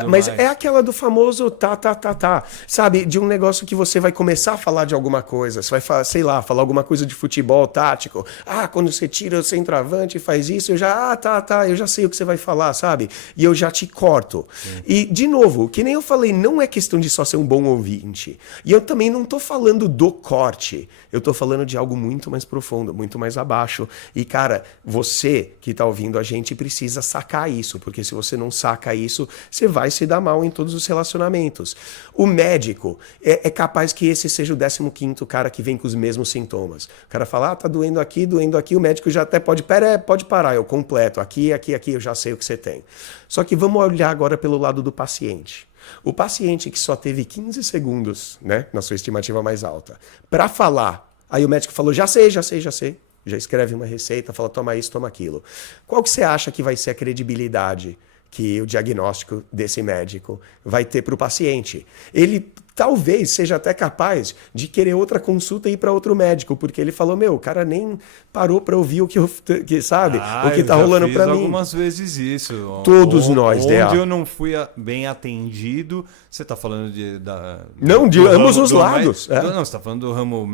Mas é aquela do famoso tá. Sabe, de um negócio que você vai começar a falar de alguma coisa. Você vai falar, sei lá, falar alguma coisa de futebol tático. Quando você tira o centroavante e faz isso, eu já, eu já sei o que você vai falar, sabe? E eu já te corto. Sim. E, de novo, que nem eu falei, não é questão de só ser um bom ouvinte. E eu também não tô falando do corte. Eu tô falando de algo muito mais profundo, muito mais abaixo. E, cara, você que tá ouvindo a gente precisa sacar isso, porque se você não saca isso, você vai se dar mal em todos os relacionamentos. O médico é capaz que esse seja o 15º cara que vem com os mesmos sintomas. O cara fala, tá doendo aqui, o médico já até pode parar, eu completo, aqui, eu já sei o que você tem. Só que vamos olhar agora pelo lado do paciente. O paciente que só teve 15 segundos, né, na sua estimativa mais alta, para falar, aí o médico falou, já sei. Já escreve uma receita, fala, toma isso, toma aquilo. Qual que você acha que vai ser a credibilidade que o diagnóstico desse médico vai ter para o paciente? Ele talvez seja até capaz de querer outra consulta e ir para outro médico, porque ele falou, o cara nem parou para ouvir o que sabe, o que tá rolando para mim. Eu fiz algumas vezes isso. Todos nós, onde eu não fui bem atendido, você está falando de ambos os lados. Não, você está falando do ramo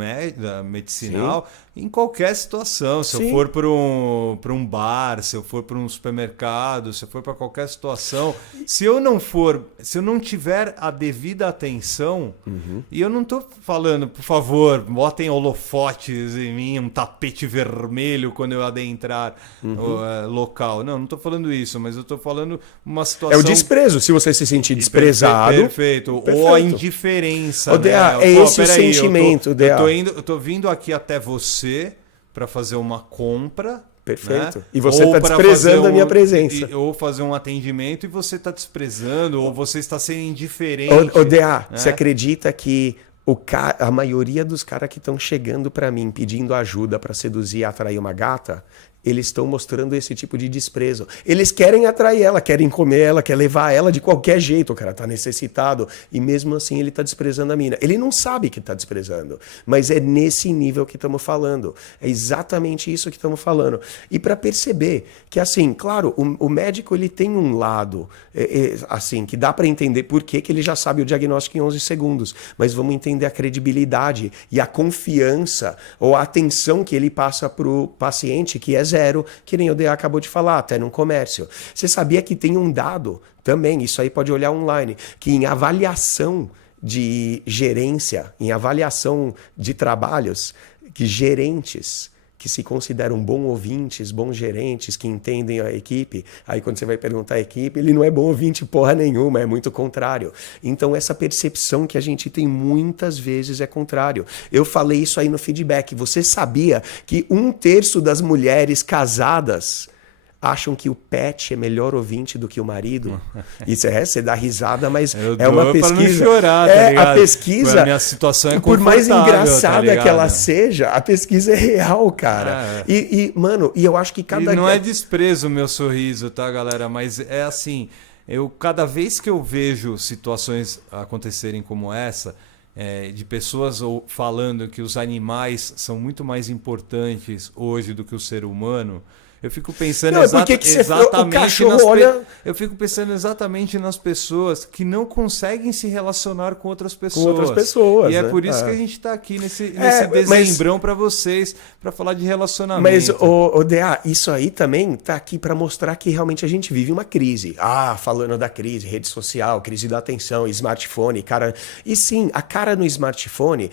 medicinal. Sim. Em qualquer situação, se eu for para um bar, se eu for para um supermercado, se eu for para qualquer situação, se eu não tiver a devida atenção, e eu não estou falando, por favor, botem holofotes em mim, um tapete vermelho quando eu adentrar o local. Não estou falando isso, mas eu estou falando uma situação... É o desprezo, se você se sentir desprezado. Perfeito. Ou a indiferença. É esse o sentimento. Eu tô vindo aqui até você para fazer uma compra. Perfeito. Né? E você está desprezando a minha presença. Ou fazer um atendimento e você está desprezando, ou você está sendo indiferente. Né? Você acredita que a maioria dos caras que estão chegando para mim pedindo ajuda para seduzir e atrair uma gata, eles estão mostrando esse tipo de desprezo. Eles querem atrair ela, querem comer ela, querem levar ela de qualquer jeito. O cara tá necessitado e mesmo assim ele tá desprezando a mina. Ele não sabe que tá desprezando, mas é nesse nível que estamos falando. É exatamente isso que estamos falando. E para perceber que, assim, claro, o médico ele tem um lado, assim, que dá para entender por que ele já sabe o diagnóstico em 11 segundos, mas vamos entender a credibilidade e a confiança ou a atenção que ele passa pro paciente, que é zero, que nem o DA acabou de falar, até num comércio. Você sabia que tem um dado também, isso aí pode olhar online, que em avaliação de gerência, em avaliação de trabalhos, que gerentes que se consideram bons ouvintes, bons gerentes, que entendem a equipe, aí quando você vai perguntar à equipe, ele não é bom ouvinte porra nenhuma, é muito contrário. Então essa percepção que a gente tem muitas vezes é contrário. Eu falei isso aí no feedback. Você sabia que 1/3 das mulheres casadas acham que o pet é melhor ouvinte do que o marido? Isso você dá risada, mas é uma pesquisa. Pra não chorar, tá ligado? A pesquisa, a minha situação é por mais engraçada tá que ela seja, a pesquisa é real, cara. Mano, eu acho que E não é desprezo o meu sorriso, tá, galera? Mas é assim, cada vez que eu vejo situações acontecerem como essa, de pessoas falando que os animais são muito mais importantes hoje do que o ser humano, eu fico pensando eu fico pensando exatamente nas pessoas que não conseguem se relacionar com outras pessoas. E é por isso que a gente está aqui nesse dezembrão para vocês, para falar de relacionamento. Mas, DA, isso aí também tá aqui para mostrar que realmente a gente vive uma crise. Falando da crise, rede social, crise da atenção, smartphone, cara. E sim, a cara no smartphone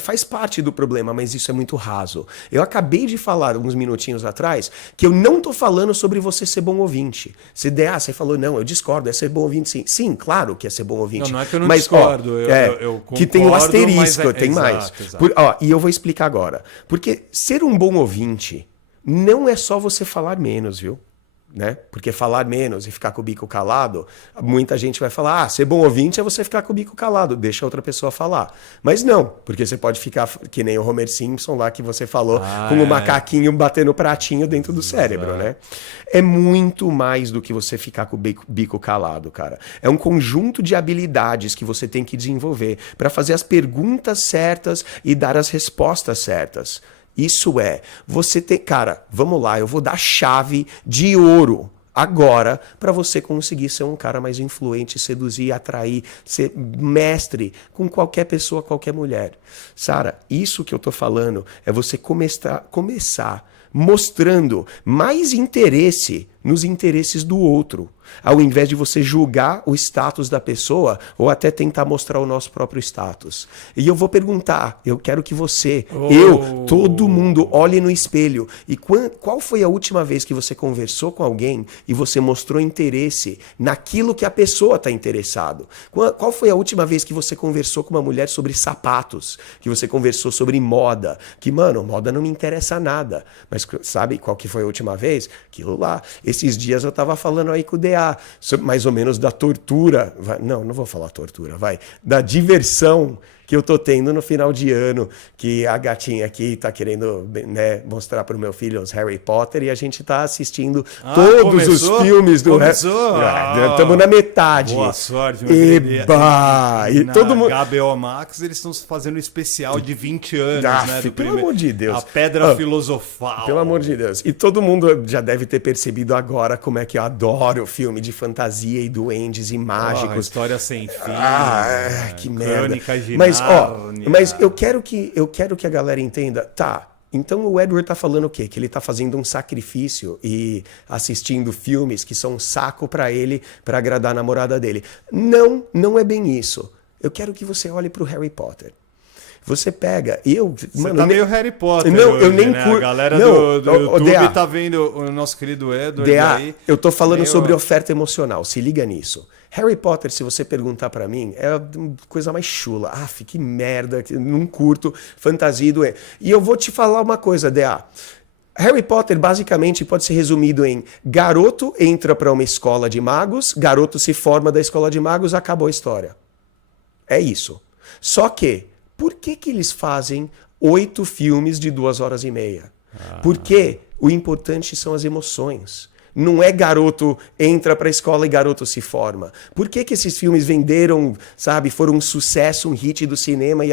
faz parte do problema, mas isso é muito raso. Eu acabei de falar uns minutinhos atrás que eu não tô falando sobre você ser bom ouvinte. Você falou, não, eu discordo, é ser bom ouvinte sim. Sim, claro que é ser bom ouvinte. Não é que eu não discordo, eu concordo. Que tem o asterisco, tem mais. Exato. E eu vou explicar agora. Porque ser um bom ouvinte não é só você falar menos, viu? né? Porque falar menos e ficar com o bico calado, muita gente vai falar, ser bom ouvinte é você ficar com o bico calado, deixa outra pessoa falar. Mas não, porque você pode ficar que nem o Homer Simpson lá que você falou, com o macaquinho batendo pratinho dentro do cérebro, né? É muito mais do que você ficar com o bico calado, cara. É um conjunto de habilidades que você tem que desenvolver para fazer as perguntas certas e dar as respostas certas. Isso é, você tem... Cara, vamos lá, eu vou dar chave de ouro agora para você conseguir ser um cara mais influente, seduzir, atrair, ser mestre com qualquer pessoa, qualquer mulher. Sara, isso que eu tô falando é você começar mostrando mais interesse nos interesses do outro, ao invés de você julgar o status da pessoa ou até tentar mostrar o nosso próprio status. E eu vou perguntar, eu quero que você, todo mundo olhe no espelho. E qual foi a última vez que você conversou com alguém e você mostrou interesse naquilo que a pessoa está interessado? Qual foi a última vez que você conversou com uma mulher sobre sapatos? Que você conversou sobre moda? Que, mano, moda não me interessa nada. Mas sabe qual que foi a última vez? Aquilo lá. Esses dias eu tava falando aí com o DA, mais ou menos da tortura. Não vou falar tortura, vai. Da diversão que eu tô tendo no final de ano, que a gatinha aqui tá querendo, né, mostrar pro meu filho os Harry Potter e a gente tá assistindo todos os filmes do Harry Potter. Estamos na metade. Boa sorte, meu Eba! E todo mundo... HBO Max, eles estão fazendo um especial de 20 anos, né? Pelo amor de Deus. A Pedra Filosofal. Pelo amor de Deus. E todo mundo já deve ter percebido agora como é que eu adoro filme de fantasia e duendes e mágicos. História sem fim. Que merda. Crônica de mas eu quero que a galera entenda, tá, então o Edward tá falando o quê? Que ele tá fazendo um sacrifício e assistindo filmes que são um saco pra ele, pra agradar a namorada dele. Não é bem isso. Eu quero que você olhe pro Harry Potter. Você pega, Você tá meio Harry Potter não, hoje, eu nem né? curto. A galera do YouTube tá vendo o nosso querido Edward aí. Eu tô falando sobre oferta emocional, se liga nisso. Harry Potter, se você perguntar pra mim, é a coisa mais chula. Que merda, não curto fantasia e doença. E eu vou te falar uma coisa, DA. Harry Potter basicamente pode ser resumido em garoto entra pra uma escola de magos, garoto se forma da escola de magos, acabou a história. É isso. Só que, por que eles fazem 8 filmes de 2h30? Porque o importante são as emoções. Não é garoto entra pra escola e garoto se forma. Por que esses filmes venderam, sabe, foram um sucesso, um hit do cinema e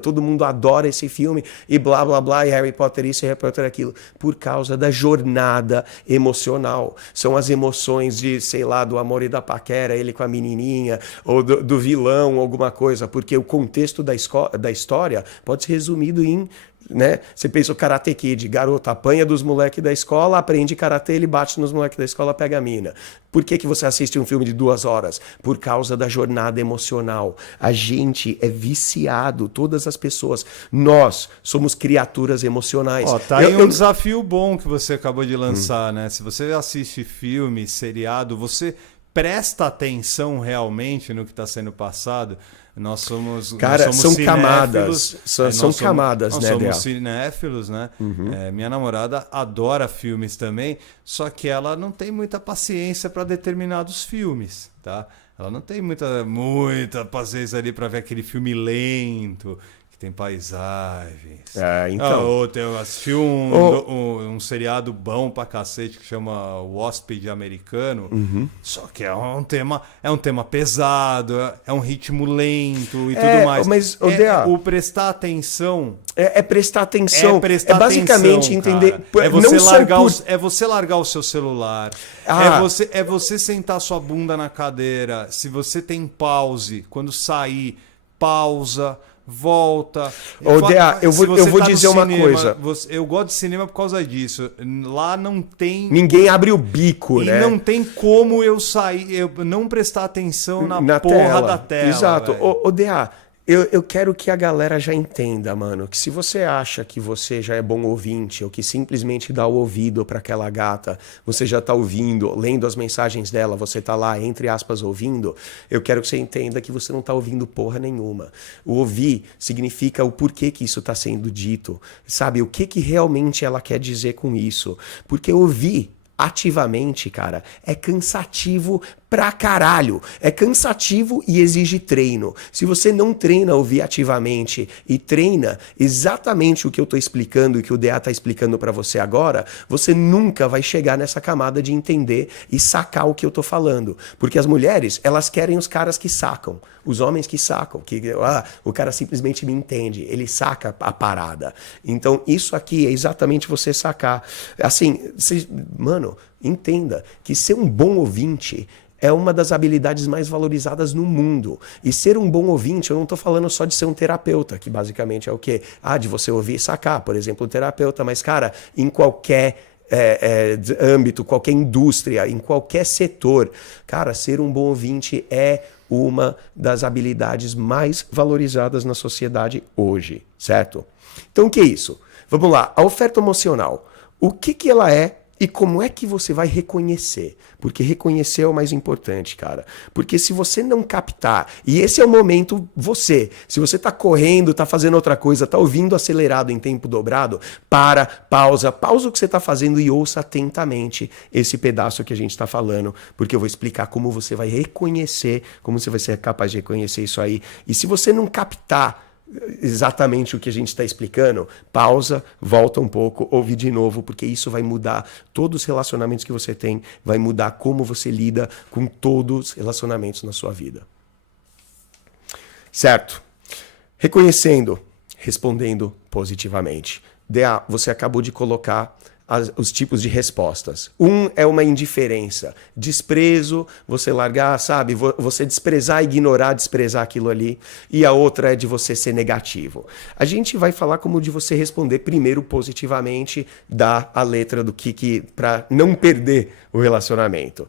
todo mundo adora esse filme e blá blá blá, e Harry Potter isso e Harry Potter aquilo? Por causa da jornada emocional. São as emoções de, sei lá, do amor e da paquera, ele com a menininha, ou do vilão, alguma coisa. Porque o contexto da história pode ser resumido em... Né? Você pensa o Karate Kid, garoto apanha dos moleques da escola, aprende karatê, ele bate nos moleques da escola, pega a mina. Por que você assiste um filme de 2 horas? Por causa da jornada emocional. A gente é viciado, todas as pessoas. Nós somos criaturas emocionais. Tá aí um desafio bom que você acabou de lançar, né? Se você assiste filme, seriado, você presta atenção realmente no que está sendo passado. Nós somos são camadas. São camadas, né? Nós somos cinéfilos, né? Minha namorada adora filmes também, só que ela não tem muita paciência para determinados filmes, tá? Ela não tem muita paciência ali para ver aquele filme lento, que tem paisagens. Então. Eu assisti um seriado bom pra cacete que chama Waspid Americano. Só que é um tema pesado, é um ritmo lento e tudo mais. Mas, o prestar atenção. É prestar atenção. É basicamente atenção, entender. É você largar o seu celular. É você sentar sua bunda na cadeira. Se você tem pause, quando sair, pausa. Volta. Eu vou dizer uma coisa. Eu gosto de cinema por causa disso. Lá não tem. Ninguém abre o bico, né? E não tem como eu sair, eu não prestar atenção na porra tela. Da tela. Exato. DA, eu quero que a galera já entenda, mano, que se você acha que você já é bom ouvinte ou que simplesmente dá o ouvido para aquela gata, você já tá ouvindo, lendo as mensagens dela, você tá lá, entre aspas, ouvindo, eu quero que você entenda que você não tá ouvindo porra nenhuma. O ouvir significa o porquê que isso tá sendo dito, sabe? O que realmente ela quer dizer com isso. Porque ouvir ativamente, cara, é cansativo pra caralho. É cansativo e exige treino. Se você não treina ouvir ativamente e treina exatamente o que eu tô explicando e que o DA tá explicando pra você agora, você nunca vai chegar nessa camada de entender e sacar o que eu tô falando. Porque as mulheres, elas querem os caras que sacam. Os homens que sacam, que o cara simplesmente me entende, ele saca a parada. Então, isso aqui é exatamente você sacar. Assim, mano, entenda que ser um bom ouvinte é uma das habilidades mais valorizadas no mundo. E ser um bom ouvinte, eu não estou falando só de ser um terapeuta, que basicamente é o quê? De você ouvir e sacar, por exemplo, um terapeuta. Mas, cara, em qualquer âmbito, qualquer indústria, em qualquer setor, cara, ser um bom ouvinte é uma das habilidades mais valorizadas na sociedade hoje, certo? Então, o que é isso? Vamos lá, a oferta emocional. O que ela é e como é que você vai reconhecer? Porque reconhecer é o mais importante, cara. Porque se você não captar, e esse é o momento, se você tá correndo, tá fazendo outra coisa, tá ouvindo acelerado em tempo dobrado, pausa o que você tá fazendo e ouça atentamente esse pedaço que a gente tá falando, porque eu vou explicar como você vai reconhecer, como você vai ser capaz de reconhecer isso aí. E se você não captar exatamente o que a gente está explicando, pausa, volta um pouco, ouve de novo, porque isso vai mudar todos os relacionamentos que você tem, vai mudar como você lida com todos os relacionamentos na sua vida. Certo? Reconhecendo, respondendo positivamente. DA, você acabou de colocar os tipos de respostas. Um é uma indiferença, desprezo, você largar, sabe, você desprezar, ignorar, desprezar aquilo ali. E a outra é de você ser negativo. A gente vai falar como de você responder primeiro positivamente, dar a letra do que para não perder o relacionamento.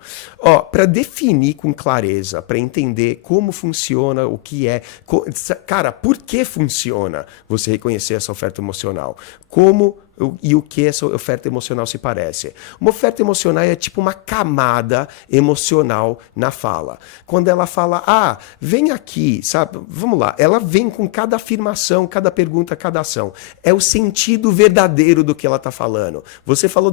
Para definir com clareza, para entender como funciona, o que é, cara, por que funciona você reconhecer essa oferta emocional? Como e o que essa oferta emocional se parece. Uma oferta emocional é tipo uma camada emocional na fala. Quando ela fala, vem aqui, sabe? Vamos lá. Ela vem com cada afirmação, cada pergunta, cada ação. É o sentido verdadeiro do que ela está falando. Você falou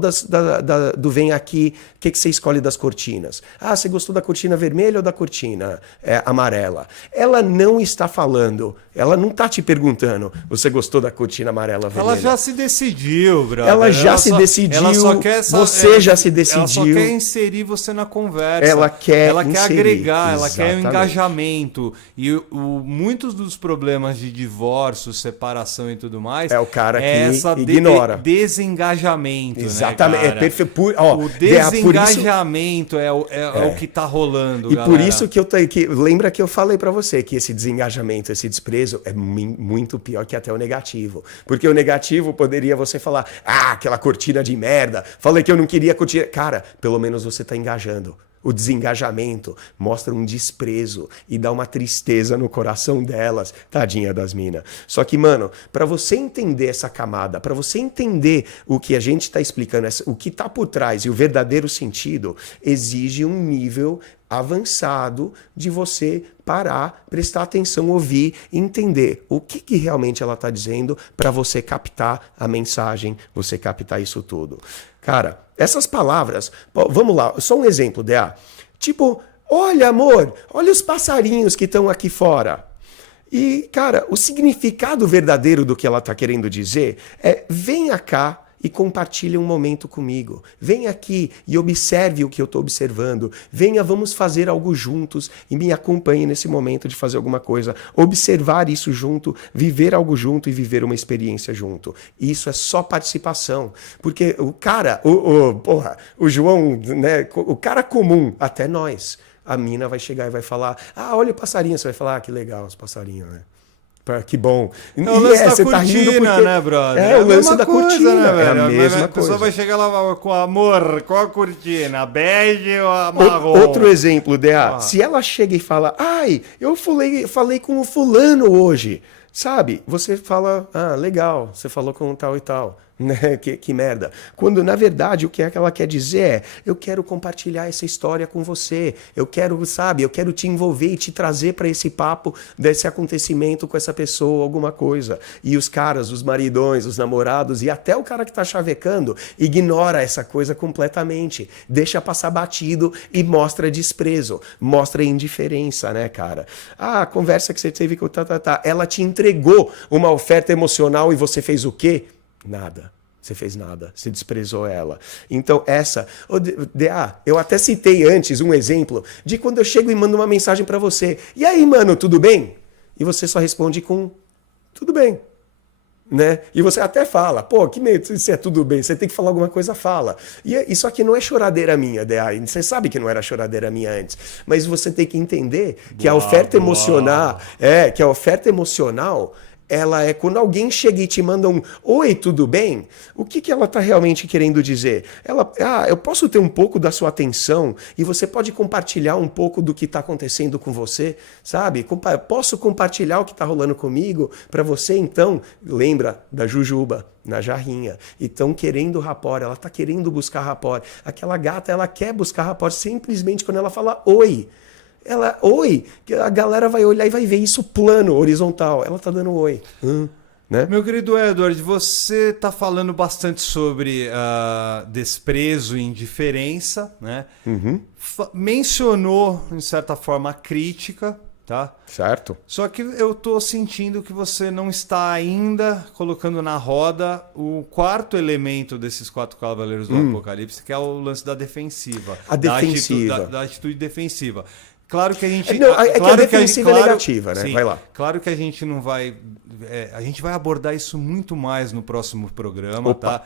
do vem aqui, o que você escolhe das cortinas? Você gostou da cortina vermelha ou da cortina amarela? Ela não está falando, ela não está te perguntando, você gostou da cortina amarela vermelha? Ela já se decidiu. Brother. Ela já se decidiu, você já se decidiu. Ela só quer inserir você na conversa. Ela quer agregar, exatamente. Ela quer o engajamento. E muitos dos problemas de divórcio, separação e tudo mais... É o cara que ignora. Desengajamento, exatamente. Né, cara? É perfeito. O desengajamento é o que tá rolando, e galera. por isso lembra que eu falei pra você que esse desengajamento, esse desprezo é muito pior que até o negativo. Porque o negativo poderia você falar, aquela cortina de merda, falei que eu não queria cortina. Cara, pelo menos você tá engajando. O desengajamento mostra um desprezo e dá uma tristeza no coração delas, tadinha das minas. Só que, mano, para você entender essa camada, para você entender o que a gente está explicando, o que tá por trás e o verdadeiro sentido, exige um nível avançado de você parar, prestar atenção, ouvir, entender o que realmente ela está dizendo para você captar a mensagem, você captar isso tudo. Cara, essas palavras, vamos lá, só um exemplo, DA. Tipo, olha amor, olha os passarinhos que estão aqui fora. E, cara, o significado verdadeiro do que ela está querendo dizer é, venha cá e compartilhe um momento comigo. Venha aqui e observe o que eu estou observando. Venha, vamos fazer algo juntos e me acompanhe nesse momento de fazer alguma coisa. Observar isso junto, viver algo junto e viver uma experiência junto. Isso é só participação. Porque o cara, o João, né, o cara comum, até nós, a mina vai chegar e vai falar, olha o passarinho. Você vai falar, que legal os passarinhos, né? Que bom. É o lance da você cortina, tá rindo porque... né, brother? É o lance da coisa, cortina, né, velho? é a mesma coisa. A pessoa vai chegar lá com amor, qual a cortina? Bege ou a marrom? Outro exemplo, DA. Se ela chega e fala, eu falei com o fulano hoje, sabe? Você fala, legal, você falou com tal e tal. Né? Que merda. Quando, na verdade, o que é que ela quer dizer é: eu quero compartilhar essa história com você. Eu quero, sabe, eu quero te envolver e te trazer para esse papo desse acontecimento com essa pessoa, alguma coisa. E os caras, os maridões, os namorados e até o cara que tá chavecando ignora essa coisa completamente. Deixa passar batido e mostra desprezo, mostra indiferença, né, cara? Ah, a conversa que você teve com ela te entregou uma oferta emocional e você fez o quê? Nada. Você fez nada. Você desprezou ela. Então, eu até citei antes um exemplo de quando eu chego e mando uma mensagem pra você. E aí, mano, tudo bem? E você só responde com tudo bem. Né? E você até fala, pô, que medo, se é tudo bem, você tem que falar alguma coisa, fala. E isso aqui não é choradeira minha, você sabe que não era choradeira minha antes, mas você tem que entender que a oferta emocional, que a oferta emocional, ela é quando alguém chega e te manda um oi, tudo bem? O que ela está realmente querendo dizer? Eu posso ter um pouco da sua atenção e você pode compartilhar um pouco do que está acontecendo com você, sabe? Posso compartilhar o que está rolando comigo para você, então, lembra da Jujuba na jarrinha. E estão querendo rapport, ela está querendo buscar rapport. Aquela gata, ela quer buscar rapport simplesmente quando ela fala oi. Oi, a galera vai olhar e vai ver isso plano, horizontal. Ela tá dando oi. Né? Meu querido Edward, você tá falando bastante sobre desprezo e indiferença, né? Uhum. Mencionou, em certa forma, a crítica, tá? Certo. Só que eu tô sentindo que você não está ainda colocando na roda o quarto elemento desses 4 cavaleiros do Apocalipse, que é o lance da defensiva. A defensiva. Da atitude defensiva. Claro que a gente... Não, claro que a defensiva é negativa, né? Sim, vai lá. Claro que a gente não vai... a gente vai abordar isso muito mais no próximo programa, tá?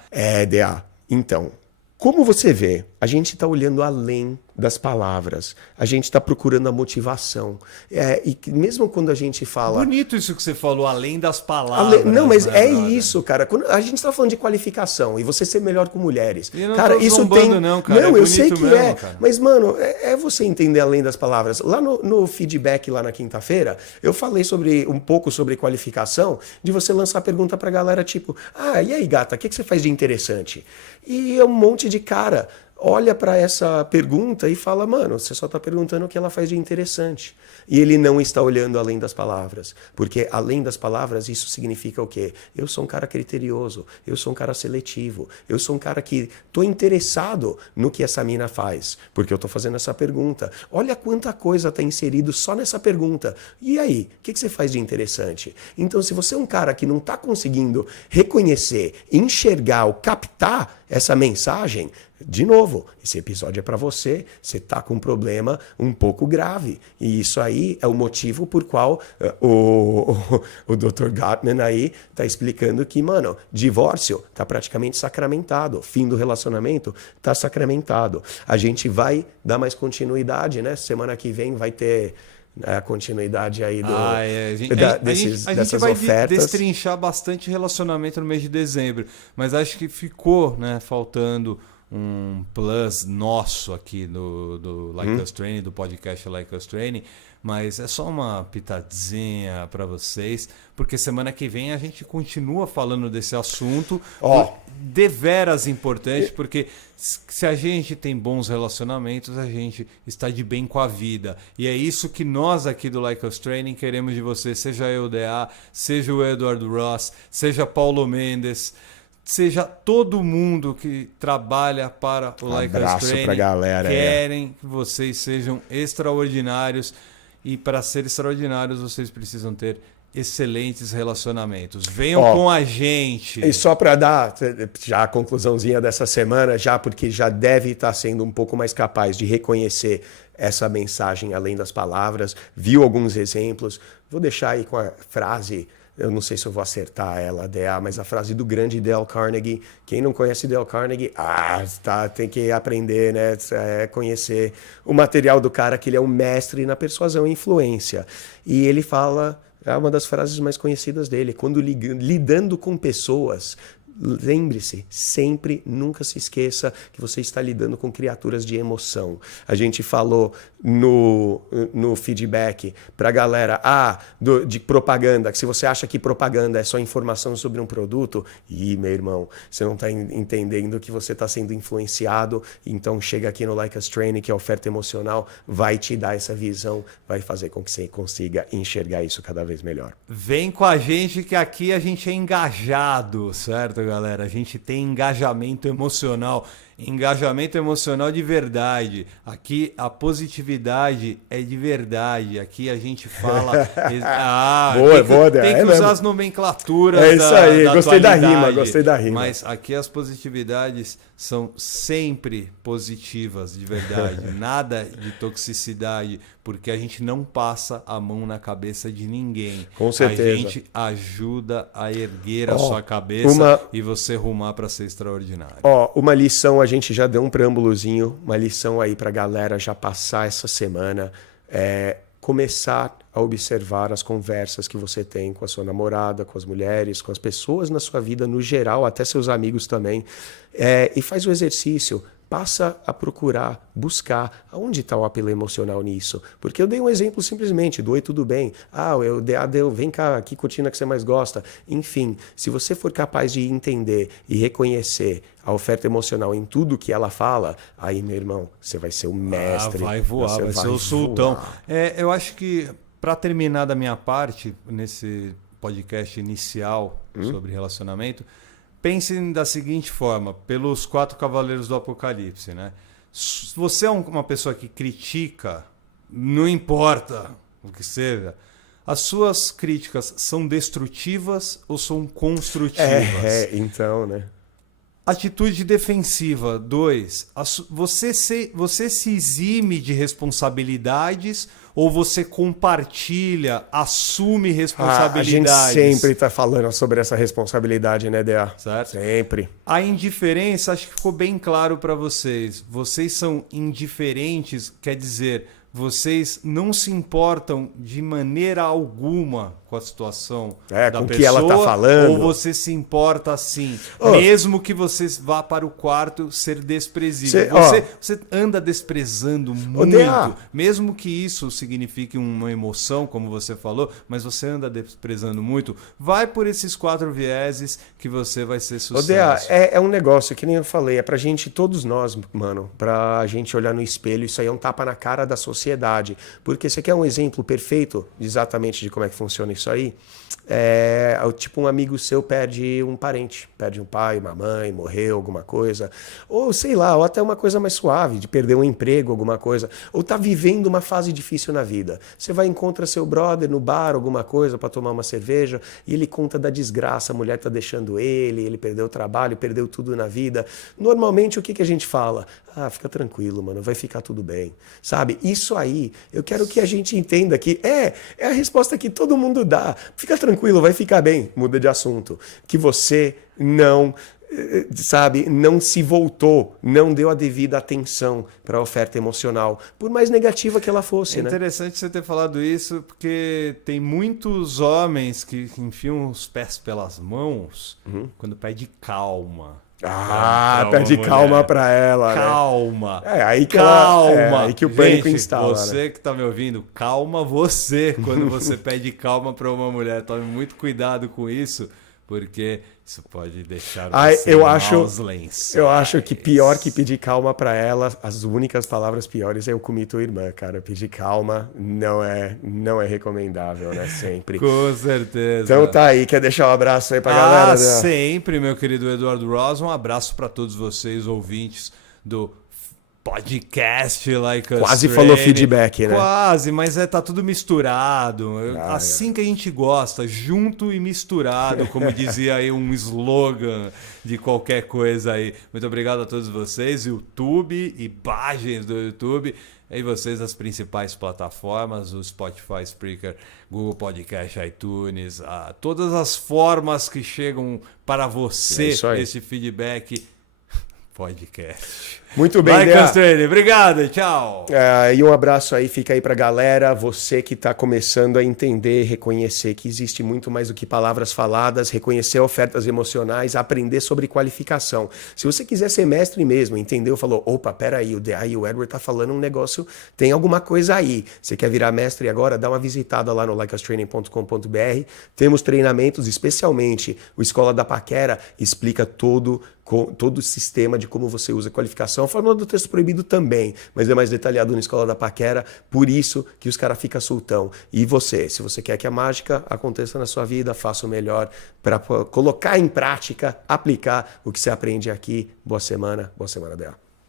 DA. Então, como você vê, a gente está olhando além das palavras. A gente está procurando a motivação. E mesmo quando a gente fala... Bonito isso que você falou, além das palavras. Não, mas né, isso, cara. Quando a gente está falando de qualificação e você ser melhor com mulheres. Eu não cara, tô isso tem. Não, cara. Não, eu sei que mesmo, cara. Mas, mano, é você entender além das palavras. Lá no feedback, lá na quinta-feira, eu falei um pouco sobre qualificação, de você lançar a pergunta pra galera, tipo, e aí, gata, o que você faz de interessante? E é um monte de cara olha para essa pergunta e fala, mano, você só está perguntando o que ela faz de interessante. E ele não está olhando além das palavras. Porque além das palavras, isso significa o quê? Eu sou um cara criterioso, eu sou um cara seletivo, eu sou um cara que estou interessado no que essa mina faz, porque eu estou fazendo essa pergunta. Olha quanta coisa está inserido só nessa pergunta. E aí, o que você faz de interessante? Então, se você é um cara que não está conseguindo reconhecer, enxergar ou captar essa mensagem, de novo, esse episódio é para você, você está com um problema um pouco grave. E isso aí é o motivo por qual o Dr. Gottman aí está explicando que, mano, divórcio está praticamente sacramentado, fim do relacionamento está sacramentado. A gente vai dar mais continuidade, né? Semana que vem vai ter a continuidade aí dessas vai ofertas. Destrinchar bastante relacionamento no mês de dezembro, mas acho que ficou, né, faltando um plus nosso aqui do Like Us Training, do podcast Like Us Training, mas é só uma pitadinha para vocês, porque semana que vem a gente continua falando desse assunto, deveras importante, porque se a gente tem bons relacionamentos, a gente está de bem com a vida. E é isso que nós aqui do Like Us Training queremos de você, seja eu, DA, seja o Edward Ross, seja Paulo Mendes, seja todo mundo que trabalha para o Like Us Training, pra galera, querem que vocês sejam extraordinários, e para ser extraordinários vocês precisam ter excelentes relacionamentos. Venham com a gente. E só para dar já a conclusãozinha dessa semana, já porque já deve estar sendo um pouco mais capaz de reconhecer essa mensagem além das palavras, viu alguns exemplos, vou deixar aí com a frase, eu não sei se eu vou acertar ela, DA, mas a frase do grande Dale Carnegie. Quem não conhece Dale Carnegie, tem que aprender, né? Conhecer o material do cara, que ele é um mestre na persuasão e influência. E ele fala, é uma das frases mais conhecidas dele, quando lidando com pessoas, Lembre-se, sempre, nunca se esqueça que você está lidando com criaturas de emoção. A gente falou no feedback para a galera de propaganda, que se você acha que propaganda é só informação sobre um produto, meu irmão, você não está entendendo que você está sendo influenciado, então chega aqui no Like Us Training, que é a oferta emocional, vai te dar essa visão, vai fazer com que você consiga enxergar isso cada vez melhor. Vem com a gente que aqui a gente é engajado, certo, galera? A gente tem engajamento emocional de verdade. Aqui a positividade é de verdade. Aqui a gente fala... tem que usar as nomenclaturas é isso aí, da gostei atualidade. da rima. Mas aqui as positividades são sempre positivas, de verdade. Nada de toxicidade, porque a gente não passa a mão na cabeça de ninguém. Com certeza. A gente ajuda a erguer a sua cabeça e você rumar para ser extraordinário. Uma lição, a gente já deu um preâmbulozinho, uma lição aí para a galera já passar essa semana, começar a observar as conversas que você tem com a sua namorada, com as mulheres, com as pessoas na sua vida no geral, até seus amigos também, e faz o exercício. Passa a procurar, buscar aonde está o apelo emocional nisso. Porque eu dei um exemplo simplesmente do oi, tudo bem. Vem cá, que cortina que você mais gosta. Enfim, se você for capaz de entender e reconhecer a oferta emocional em tudo que ela fala, aí, meu irmão, você vai ser o mestre. Vai voar, vai ser o sultão. Eu acho que, para terminar da minha parte, nesse podcast inicial sobre relacionamento, pense da seguinte forma, pelos 4 cavaleiros do Apocalipse, né? Se você é uma pessoa que critica, não importa o que seja, as suas críticas são destrutivas ou são construtivas? Então, né? Atitude defensiva. 2. Você se exime de responsabilidades ou você compartilha, assume responsabilidades? A gente sempre está falando sobre essa responsabilidade, né, DA? Certo? Sempre. A indiferença, acho que ficou bem claro para vocês. Vocês são indiferentes, quer dizer, vocês não se importam de maneira alguma com a situação da com pessoa, que ela tá falando. Ou você se importa sim, mesmo que você vá para o quarto ser desprezível. Você anda desprezando muito, mesmo que isso signifique uma emoção, como você falou, mas você anda desprezando muito. Vai por esses 4 vieses que você vai ser sucesso. É um negócio, que nem eu falei, é pra gente, todos nós, mano, pra gente olhar no espelho, isso aí é um tapa na cara da sociedade. Porque você quer um exemplo perfeito exatamente de como é que funciona isso aí? Tipo, um amigo seu perde um parente, perde um pai, uma mãe, morreu, alguma coisa, ou sei lá, ou até uma coisa mais suave, de perder um emprego, alguma coisa, ou tá vivendo uma fase difícil na vida. Você vai e encontra seu brother no bar, alguma coisa, para tomar uma cerveja, e ele conta da desgraça, a mulher tá deixando ele perdeu o trabalho, perdeu tudo na vida. Normalmente, o que a gente fala? Fica tranquilo, mano, vai ficar tudo bem. Sabe? Isso aí, eu quero que a gente entenda que é a resposta que todo mundo dá. Fica tranquilo, vai ficar bem. Muda de assunto. Que você não se voltou, não deu a devida atenção para a oferta emocional, por mais negativa que ela fosse. É interessante você ter falado isso, porque tem muitos homens que enfiam os pés pelas mãos quando pede calma. Pede calma pra ela, calma. Né? Aí que o pânico instala. Você, né? Que tá me ouvindo, calma você quando você pede calma pra uma mulher. Tome muito cuidado com isso, porque isso pode deixar você maus lençóis. Eu acho que pior que pedir calma pra ela, as únicas palavras piores é eu comi tua irmã, cara. Pedir calma não é recomendável, né? Sempre. Com certeza. Então tá aí, quer deixar um abraço aí pra galera? Sempre, meu querido Eduardo Ross. Um abraço pra todos vocês, ouvintes do podcast Like Us Quase Training. Falou feedback, né? Quase, mas tá tudo misturado. Que a gente gosta, junto e misturado, como dizia aí um slogan de qualquer coisa aí. Muito obrigado a todos vocês, YouTube, imagens do YouTube, e vocês as principais plataformas, o Spotify, Spreaker, Google Podcast, iTunes, todas as formas que chegam para você esse feedback Podcast. Muito bem, Vai, Dea. Castrelli. Obrigado, tchau. E um abraço aí, fica aí pra galera, você que tá começando a entender, reconhecer que existe muito mais do que palavras faladas, reconhecer ofertas emocionais, aprender sobre qualificação. Se você quiser ser mestre mesmo, entendeu? Falou, opa, peraí, o Dea e o Edward tá falando um negócio, tem alguma coisa aí. Você quer virar mestre agora? Dá uma visitada lá no likeustraining.com.br. Temos treinamentos, especialmente o Escola da Paquera explica todo o sistema de como você usa a qualificação. A fórmula do texto proibido também, mas é mais detalhado na Escola da Paquera, por isso que os caras ficam soltão. E você, se você quer que a mágica aconteça na sua vida, faça o melhor para colocar em prática, aplicar o que você aprende aqui. Boa semana, Dea.